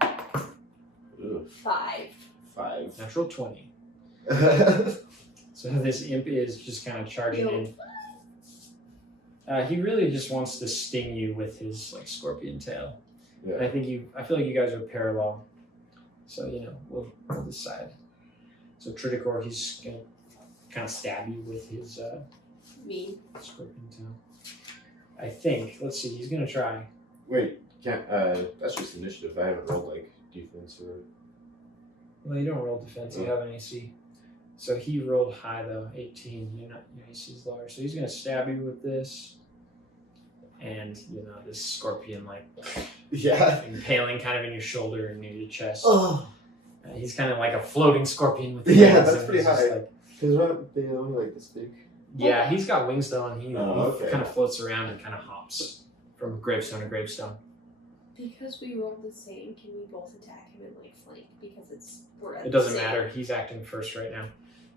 Ugh. 5. 5. Natural 20. So this imp is just kind of charging in. He really just wants to sting you with his like scorpion tail. Yeah. And I feel like you guys are parallel. So you know, we'll decide. So Triticor, he's gonna kind of stab you with his Me. scorpion tail. I think. Let's see. He's gonna try. Wait, can't. That's just initiative. I haven't rolled like defense or. Well, you don't roll defense. You have an AC. So he rolled high though, 18. Your AC is lower. So he's gonna stab you with this, and you know this scorpion like Yeah. impaling kind of in your shoulder and near your chest. Oh. He's kind of like a floating scorpion with Yeah, wings, that's and pretty he's just high. like- Because they only like this big. yeah, he's got wings though, and he okay. kind of floats around and kind of hops from gravestone to gravestone. Because we rolled the same, can we both attack him and like flank? Because we're at It doesn't the same. matter. He's acting first right now.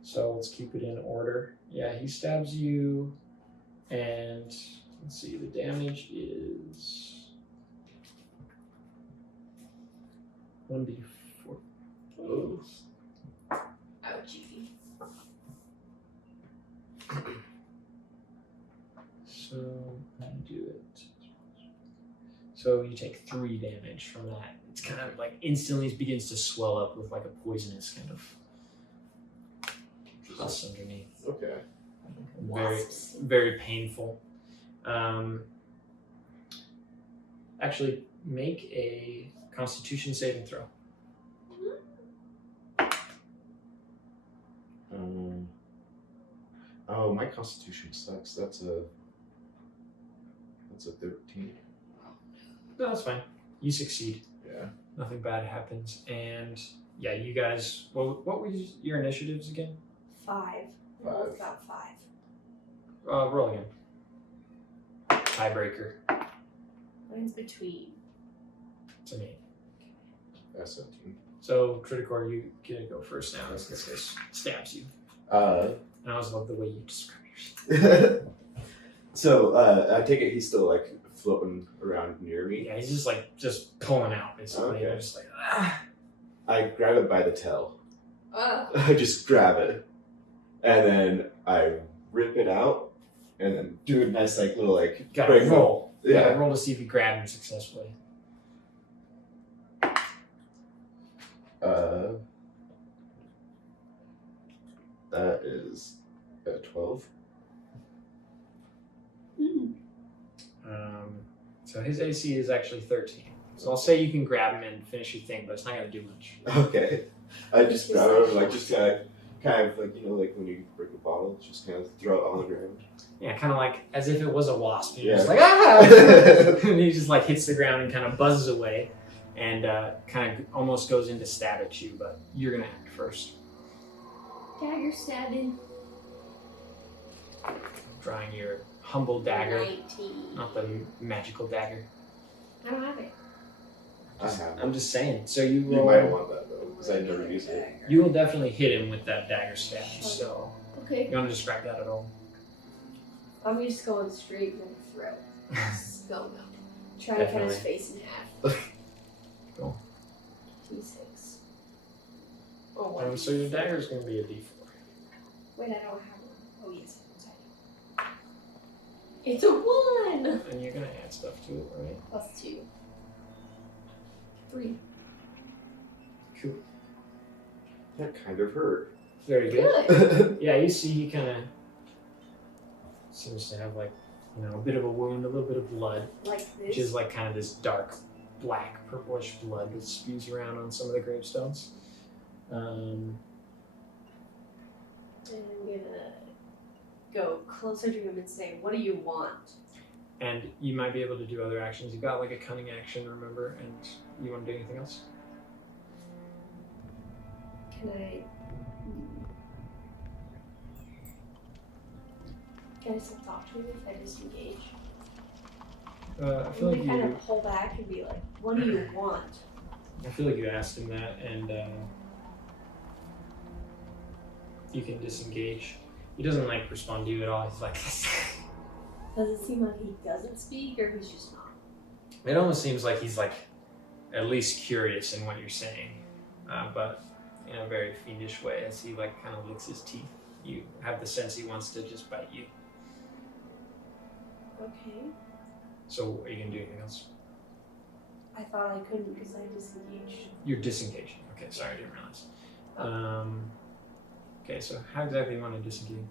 So let's keep it in order. Yeah, he stabs you, and let's see, the damage is 1d4. Oh. Ouchie. So I do it. So you take 3 damage from that. It's kind of like instantly begins to swell up with like a poisonous kind of pus underneath. Okay. Very, Wasps. very painful. Actually, make a Constitution saving throw. Oh, my Constitution sucks. That's a 13. No, that's fine. You succeed. Yeah. Nothing bad happens, and yeah, you guys. Well, what were your initiatives again? 5. We both got 5. Roll again. Tiebreaker. Mine's between. To me. That's 17. So, Triticor, you get to go first now. This guy stabs you. And I always love the way you describe yourself. So I take it he's still like floating around near me. Yeah, he's just pulling out basically. Okay. And just like, ah. I grab it by the tail. I just grab it, and then I rip it out, and then do a nice like little like. Gotta roll. Yeah. Gotta roll to see if you grab him successfully. That is 12. So his AC is actually 13. So I'll say you can grab him and finish your thing, but it's not gonna do much. Okay. I just grab it, like just kind of like like when you break a bottle, just kind of throw it on the ground. Yeah, kind of like as if it was a wasp. You're Yeah. just like, ah! And he just like hits the ground and kind of buzzes away, and kind of almost goes in to stab at you, but you're gonna act first. Dagger stabbing. Drawing your humble dagger, 19. not the magical dagger. I don't have it. I have. I'm just saying. So you You roll. might want that though, because I never use it. You will definitely hit him with that dagger stab. So Okay. you want to describe that at all? I'm just going straight for the throat. Just go. Try to cut his Definitely. face in half. Cool. D6. Oh, what? So your dagger is going to be a D4. Wait, I don't have one. Oh, yes, I do. It's a 1! And you're going to add stuff to it, right? Plus 2. 3. Cool. That kind of hurt. Very good. Good! Yeah, you see he kind of seems to have like, a bit of a wound, a little bit of blood, Like which this. is like kind of this dark, black, purplish blood that spews around on some of the gravestones. And I'm gonna go closer to him and say, what do you want? And you might be able to do other actions. You've got like a cunning action, remember? And you want to do anything else? Can I still talk to him if I disengage? I feel I'm like gonna kind you. of pull back and be like, what do you want? I feel like you asked him that, and you can disengage. He doesn't like respond to you at all. He's like, Does it seem like he doesn't speak or he's just not? it almost seems like he's like at least curious in what you're saying, but in a very fiendish way as he like kind of licks his teeth. You have the sense he wants to just bite you. Okay. So are you gonna do anything else? I thought I couldn't because I disengaged. You're disengaging. Okay, sorry, I didn't realize. Okay, so how exactly do you want to disengage?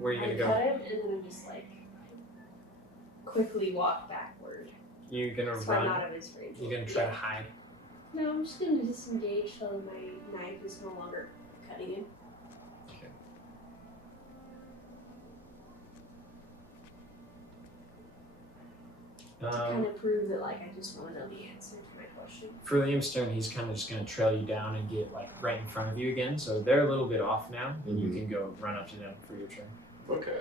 Where are you I gonna go? cut him and then just like quickly walk backward. You're gonna So I'm run. out of his range. You're gonna try to hide. No, I'm just gonna disengage so my knife is no longer cutting him. Kind of prove that like I just want to know the answer to my question. For Liam's turn, he's kind of just going to trail you down and get like right in front of you again. So they're a little bit off now, and you can go run up to them for your turn. Okay.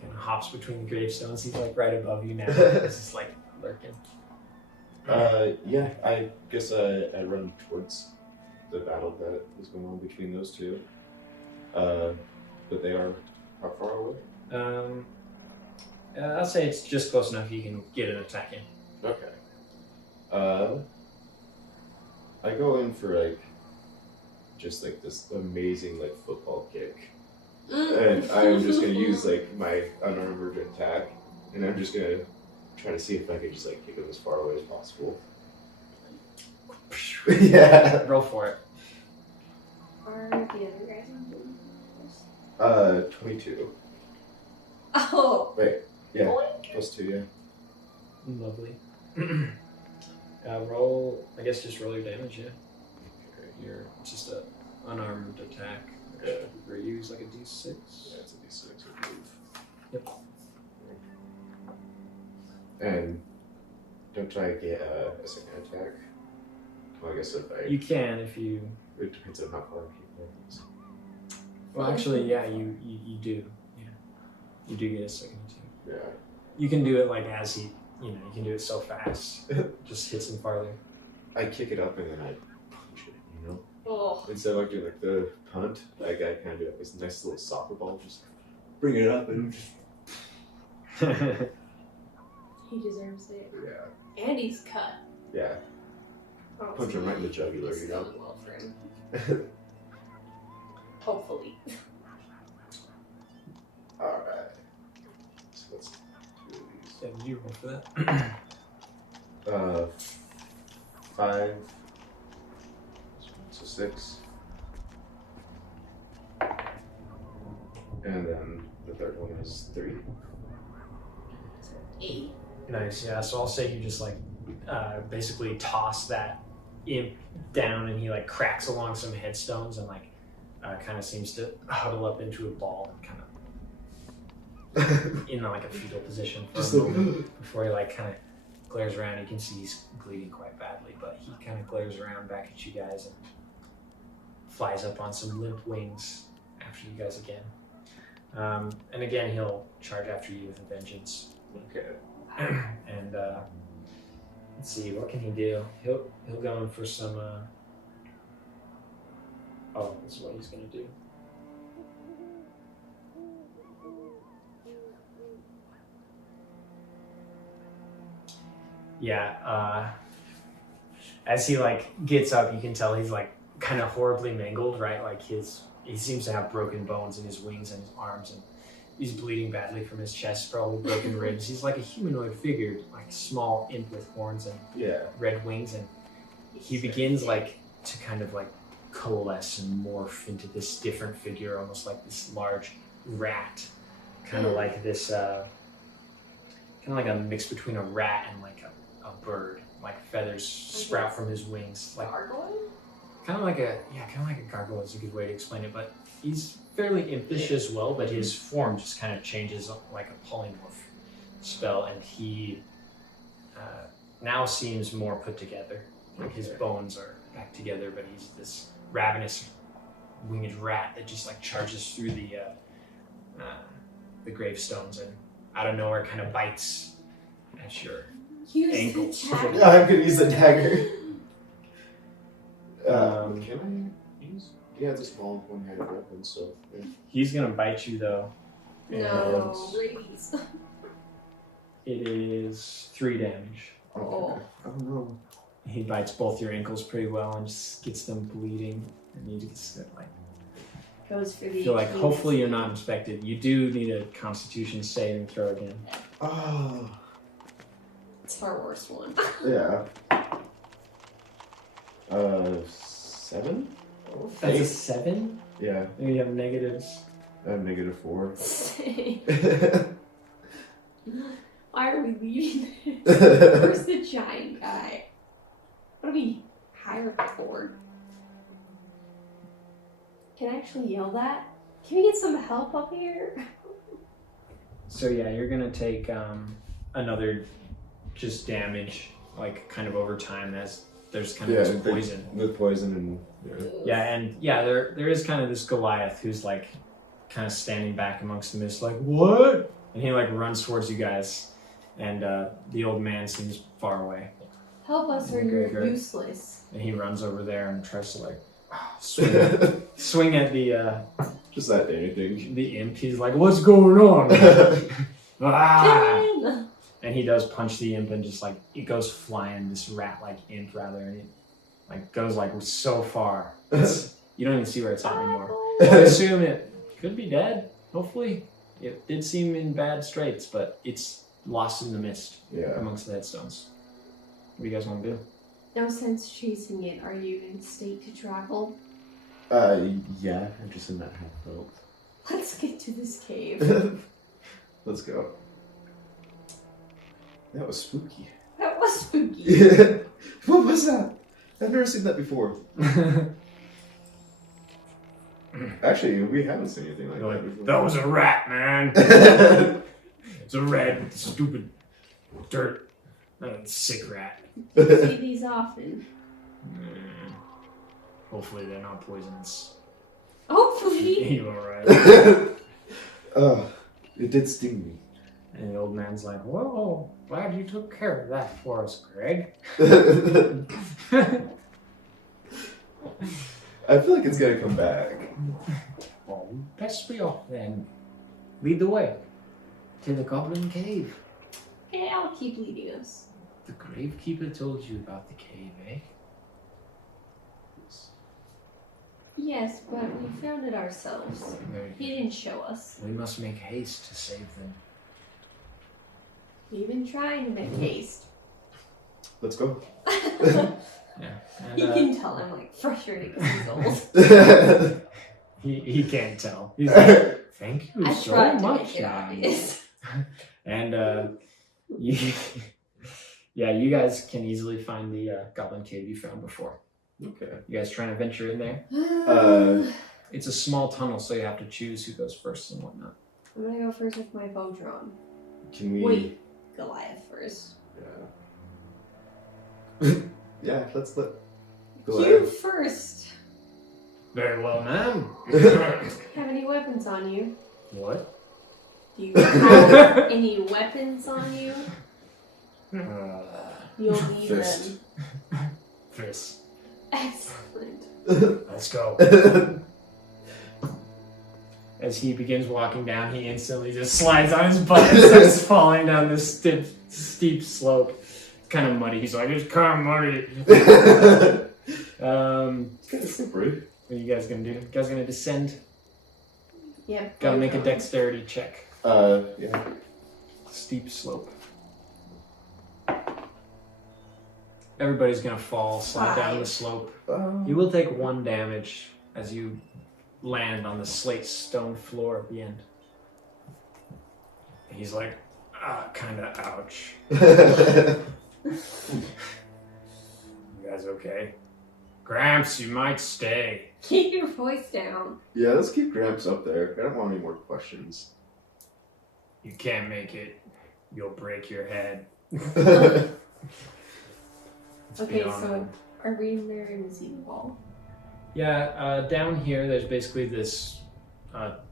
He kind of hops between the gravestones. He's like right above you now. He's just like lurking. Yeah, I guess I run towards the battle that is going on between those two. But they are how far away? I'll say it's just close enough you can get an attack in. Okay. I go in for like just like this amazing like football kick. And I'm just gonna use like my unarmored attack, and I'm just gonna try to see if I can just like kick him as far away as possible. Yeah. Roll for it. Are the other guys on board? 22. Oh. Wait, yeah, Boink. plus 2, yeah. Lovely. Roll. I guess just roll your damage. Yeah. You're just a unarmed attack. Yeah. Or use like a D6. Yeah, it's a D6, I believe. Yep. And Don't I get a second attack? Well, I guess if I. You can if you. It depends on how far people are. Well, actually, yeah, you do. Yeah, you do get a second attack. Yeah. You can do it like as he, you can do it so fast. Just hits him farther. I kick it up and then I punch it, you know? Oh. Instead of like doing like the punt, I kind of do like this nice little soccer ball, just bring it up and just. He deserves it. Yeah. And he's cut. Yeah. Oh, Punch him right in the jugular, it's you know? going well for him. Hopefully. Alright. So let's do these. Yeah, did you roll for that? 5. So 6. And then the third one is 3. So 8. Nice, yeah. So I'll say you just like basically toss that imp down, and he like cracks along some headstones and like kind of seems to huddle up into a ball and kind of in like a fetal position for Just a moment before he like kind of glares around. You can see he's bleeding quite badly, but he kind of glares around back at you guys and flies up on some limp wings after you guys again. And again, he'll charge after you with a vengeance. Okay. And let's see, what can he do? He'll go in for some. Oh, this is what he's gonna do. Yeah. As he like gets up, you can tell he's like kind of horribly mangled, right? Like he seems to have broken bones in his wings and his arms, and he's bleeding badly from his chest, probably broken ribs. He's like a humanoid figure, like a small imp with horns and red wings, and he begins like to kind of like coalesce and morph into this different figure, almost like this large rat, kind of like this, kind of like a mix between a rat and like a bird. Like feathers sprout from his wings, like Gargoyle? kind of like a gargoyle is a good way to explain it, but he's fairly impish as well, but his form just kind of changes like a polymorph spell, and he now seems more put together. Like his bones are back together, but he's this ravenous winged rat that just like charges through the gravestones and out of nowhere kind of bites at your ankles. Attack. Yeah, I'm gonna use the dagger. Can I use? Yeah, it's a small one-handed weapon, so. Yeah. He's gonna bite you though. No, rabies. It is 3 damage. Oh. Oh no. He bites both your ankles pretty well and just gets them bleeding. And you just like Goes for the. feel like hopefully you're not infected. You do need a Constitution saving throw again. Oh. It's our worst one. Yeah. 7? That's a 7? Yeah. You have negatives. I have -4. Why are we leaving this? Where's the giant guy? What do we hire for? Can I actually yell that? Can we get some help up here? So yeah, you're gonna take another just damage, like kind of over time as there's kind of this poison. With poison and There is kind of this Goliath who's like kind of standing back amongst the mist, like what? And he like runs towards you guys, and the old man seems far away. Help us or you're useless. And he runs over there and tries to like swing at the just that anything. the imp. He's like, "What's going on?" Ah! Kill him! And he does punch the imp, and just like it goes flying. This rat-like imp, rather, and it like goes like so far. You don't even see where it's at anymore. I assume it could be dead. Hopefully, it did seem in bad straits, but it's lost in the mist amongst the headstones. What do you guys want to do? No sense chasing it. Are you in a state to travel? Yeah, I'm just in that half health. Let's get to this cave. Let's go. That was spooky. That was spooky. Yeah. What was that? I've never seen that before. Actually, we haven't seen anything like that before. That was a rat, man. It's a rat with stupid dirt. Sick rat. See these often. Hopefully they're not poisonous. Hopefully. You alright? Oh, it did sting me. And the old man's like, whoa, glad you took care of that for us, Greg. I feel like it's gonna come back. Well, best be off then. Lead the way to the Goblin Cave. Okay, I'll keep leading us. The Gravekeeper told you about the cave, eh? Yes, but we found it ourselves. Very He good. didn't show us. We must make haste to save them. We've been trying to make haste. Let's go. Yeah. And, He can tell I'm like frustrated because he's old. he can't tell. He's like, thank you I so tried to much, make it man." obvious. And you guys can easily find the Goblin Cave you found before. Okay. You guys trying to venture in there? It's a small tunnel, so you have to choose who goes first and whatnot. I'm gonna go first with my bow drawn. Can we? Wait, Goliath first. Yeah. Yeah. Let's let. You first. Very well, ma'am. Have any weapons on you? What? Do you have any weapons on you? You'll need Fist. them. Fist. Excellent. Let's go. As he begins walking down, he instantly just slides on his butt and starts falling down this steep slope. It's kind of muddy. He's like, it's kind of muddy. It's kind of slippery. What are you guys gonna do? You guys gonna descend? Yeah. Gotta bow make a drawn. dexterity check. Yeah. Steep slope. Everybody's gonna fall, slide down the slope. You will take 1 damage as you land on the slate stone floor at the end. He's like, kinda ouch. You guys okay? Gramps, you might stay. Keep your voice down. Yeah, let's keep Gramps up there. I don't want any more questions. You can't make it. You'll break your head. Okay, so are we in there in the seating wall? Yeah, down here there's basically this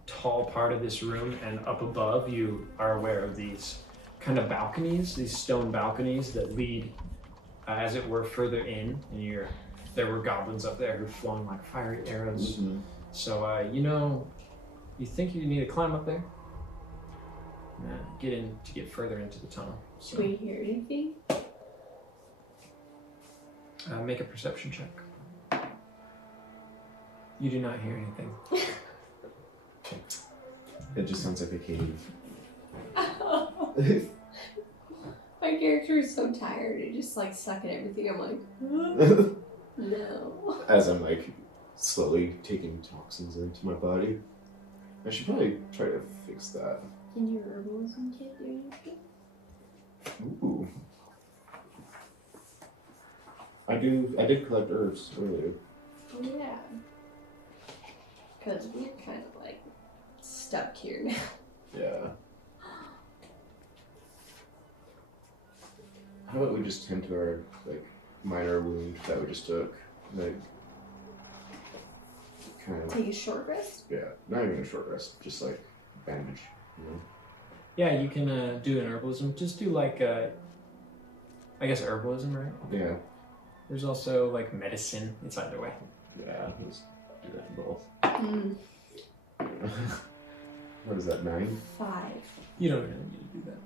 tall part of this room, and up above you are aware of these kind of balconies, these stone balconies that lead, as it were, further in, and there were goblins up there who flung like fiery arrows. Mm-hmm. So, you think you need to climb up there? Get further into the tunnel. So, Do we hear anything? make a perception check. You do not hear anything. It just sounds like a cave. My character is so tired and just like sucking everything. I'm like, no. As I'm like slowly taking toxins into my body. I should probably try to fix that. Can your herbalism kit do anything? Ooh. I did collect herbs earlier. Oh yeah. Because we're kind of like stuck here now. Yeah. How about we just tend to our like minor wound that we just took? Like kind of Take a short rest? yeah, not even a short rest, just like bandage, you know? Yeah, you can do an herbalism. Just do like, I guess herbalism, right? Yeah. There's also like medicine. It's either way. Yeah, let's do that in both. Mm, What is that, 9? 5. You don't really need to do that.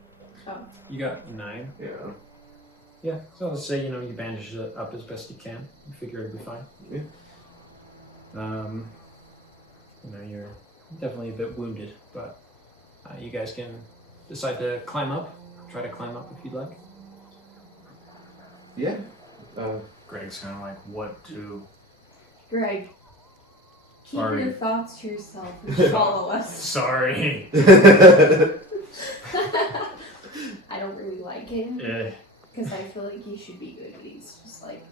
Oh. You got 9. Yeah. Yeah. So I'll say you bandage it up as best you can. You figure it'll be fine. Yeah. You're definitely a bit wounded, but you guys can decide to climb up. Try to climb up if you'd like. Yeah. Greg's kind of like, what to? Greg, keep Sorry. your thoughts to yourself and follow us. Sorry. I don't really like him because I feel like he should be good, but he's just like,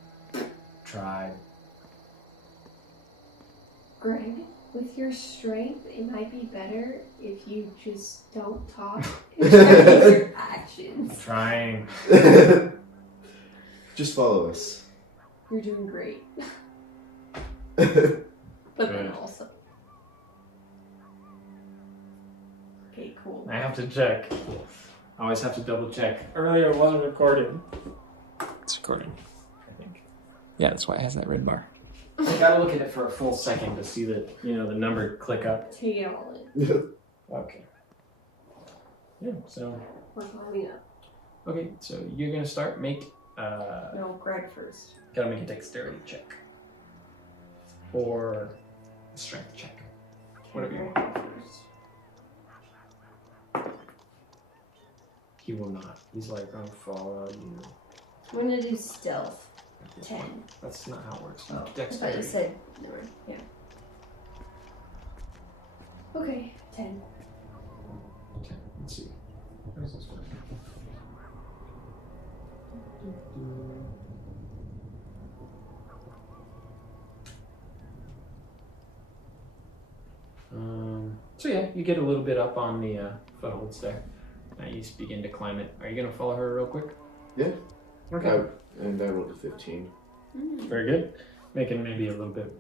Tried. Greg, with your strength, it might be better if you just don't talk and try to use your actions. Trying. Just follow us. You're doing great. Good. But then also. Okay, cool. I have to check. I always have to double check. Earlier it wasn't recording. It's recording, I think. Yeah, that's why it has that red bar. I gotta look at it for a full second to see the the number click up. Take it all in. Okay. Yeah, so We're climbing up. okay, so you're gonna start make No, Greg first. gotta make a dexterity check. Or a strength check. Whatever you want. Greg first. He will not. He's like gonna follow you. I'm gonna do stealth. 10. That's not how it works. Oh, I thought Dexterity. you said. Never mind. Yeah. Okay, 10. Okay, let's see. Where's this one? So yeah, you get a little bit up on the footholds there. Now you begin to climb it. Are you gonna follow her real quick? Yeah. Okay. And I rolled a 15. Very good. Making maybe a little bit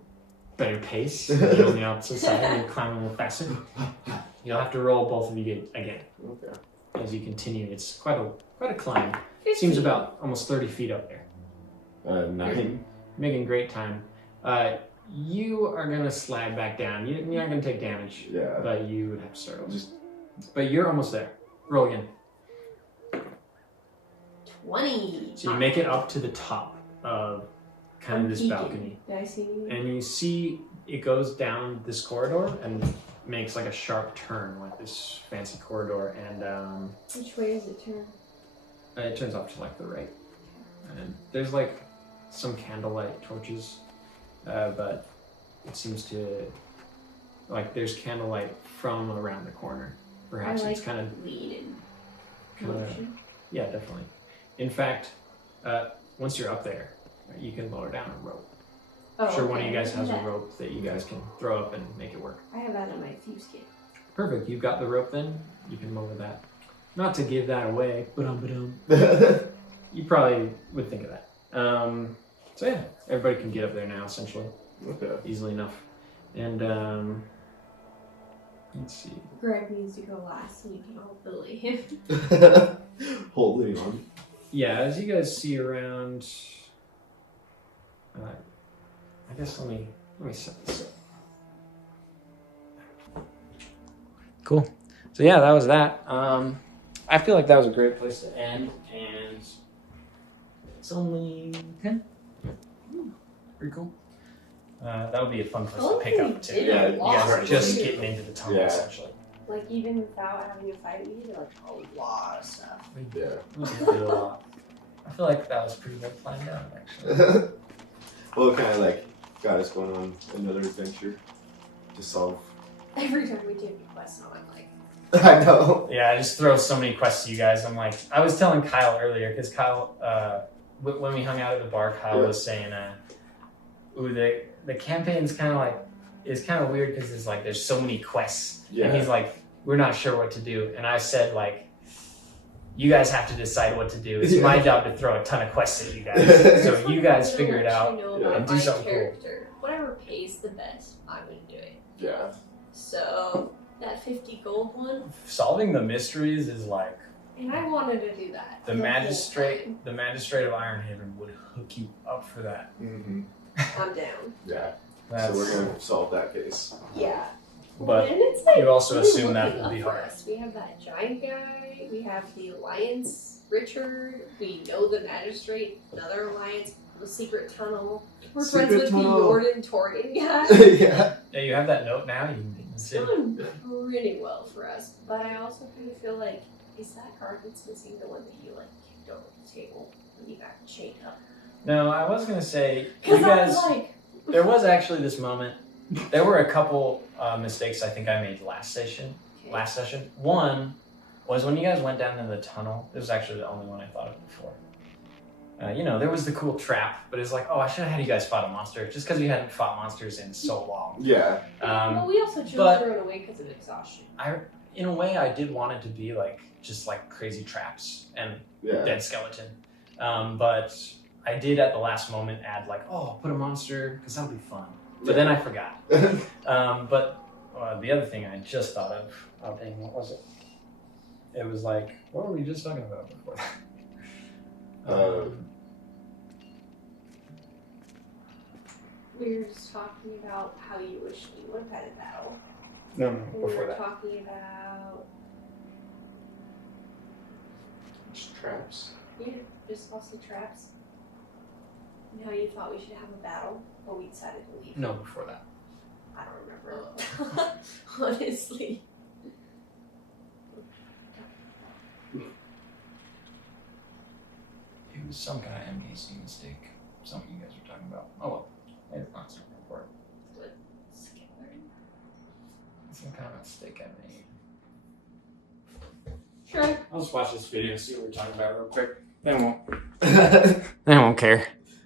better pace. You're on the opposite side. You're climbing a little faster. You'll have to roll both of you again Okay. as you continue. It's quite a climb. 15. Seems about almost 30 feet up there. 9. Making great time. You are gonna slide back down. You're not gonna take damage, Yeah. but you would have to start over. Just But you're almost there. Roll again. 20. So you make it up to the top of kind of I'm this peeking. balcony, Did I see you? and you see it goes down this corridor and makes like a sharp turn, like this fancy corridor, and Which way does it turn? it turns off to like the right. And there's like some candlelight torches, but it seems to like there's candlelight from around the corner. Perhaps I like it's kind of lead and kinda- motion. yeah, definitely. In fact, once you're up there, you can lower down a rope. Oh, Sure, one of okay. you guys has a Yeah. rope that you guys can throw up and make it work. I have that in my fuse kit. Perfect. You've got the rope then. You can lower that. Not to give that away, but you probably would think of that. So yeah, everybody can get up there now, essentially, Okay. easily enough. And let's see. Greg needs to go last so we can all bully him. Holding on. Yeah, as you guys see around, I guess let me set this up. Cool. So yeah, that was that. I feel like that was a great place to end, and it's only 10. Pretty cool. That would be a fun place to pick Okay, up too. did Yeah, a You lot. guys are just Too. getting into the tunnel Yeah. essentially. Like, even without having to fight, we did like a lot of stuff. Yeah. We did a lot. I feel like that was pretty well planned out, actually. Well, it kind of like got us going on another adventure to solve. Every time we take a quest, I'm like, I know. Yeah, I just throw so many quests to you guys. I'm like, I was telling Kyle earlier, because Kyle, when we hung out at the bar, Kyle was saying, ooh, the campaign's kind of like, it's kind of weird because it's like, there's so many quests. Yeah. And he's like, we're not sure what to do. And I said, like, you guys have to decide what to do. It's my job to throw a ton of quests at you guys. So you guys figure it out. and do something cool. character. Whatever pays the best, I'm gonna do it. Yeah. So that 50 gold one, Solving the mysteries is like, and I wanted to do that. the whole magistrate time. of Ironhaven would hook you up for that. Mm-hmm. I'm down. Yeah. That's, So we're gonna solve that case. Yeah. But and it's like you also really assume that looking will be up for hard. us. We have that giant guy. We have the Alliance, Richard. We know the Magistrate, another Alliance, the secret tunnel. We're Secret friends with tunnel. the Jordan Torian guy. Yeah. Yeah, you have that note now. You can It's see. going pretty well for us, but I also kind of feel like, is that card that's missing the one that you like kicked over the table when you got chained up? No, I was gonna say you Because I guys. was like, There was actually this moment. There were a couple mistakes I think I made last session. okay. Last session. One was when you guys went down into the tunnel. This was actually the only one I thought of before. There was the cool trap, but it's like, oh, I should have had you guys fight a monster, just because we hadn't fought monsters in so long. Yeah. Well, we also chose but- throwing away because of exhaustion. In a way, I did want it to be like just like crazy traps and Yeah. dead skeleton. But I did at the last moment add like, oh, I'll put a monster because that'll be fun. But then I forgot. But the other thing I just thought of, oh dang, what was it? It was like, what were we just talking about before that? We were just talking about how you wish we would have had a battle. No, And we before were that. talking about Just traps. just also traps. And how you thought we should have a battle, but we decided to leave. No, before that. I don't remember. Honestly. It was some kind of amnesia mistake. Something you guys were talking about. Oh well, it's not so important. What? Scalar? Some kind of mistake I made. Sure. I'll just watch this video and see what we're talking about real quick. They won't. They won't care.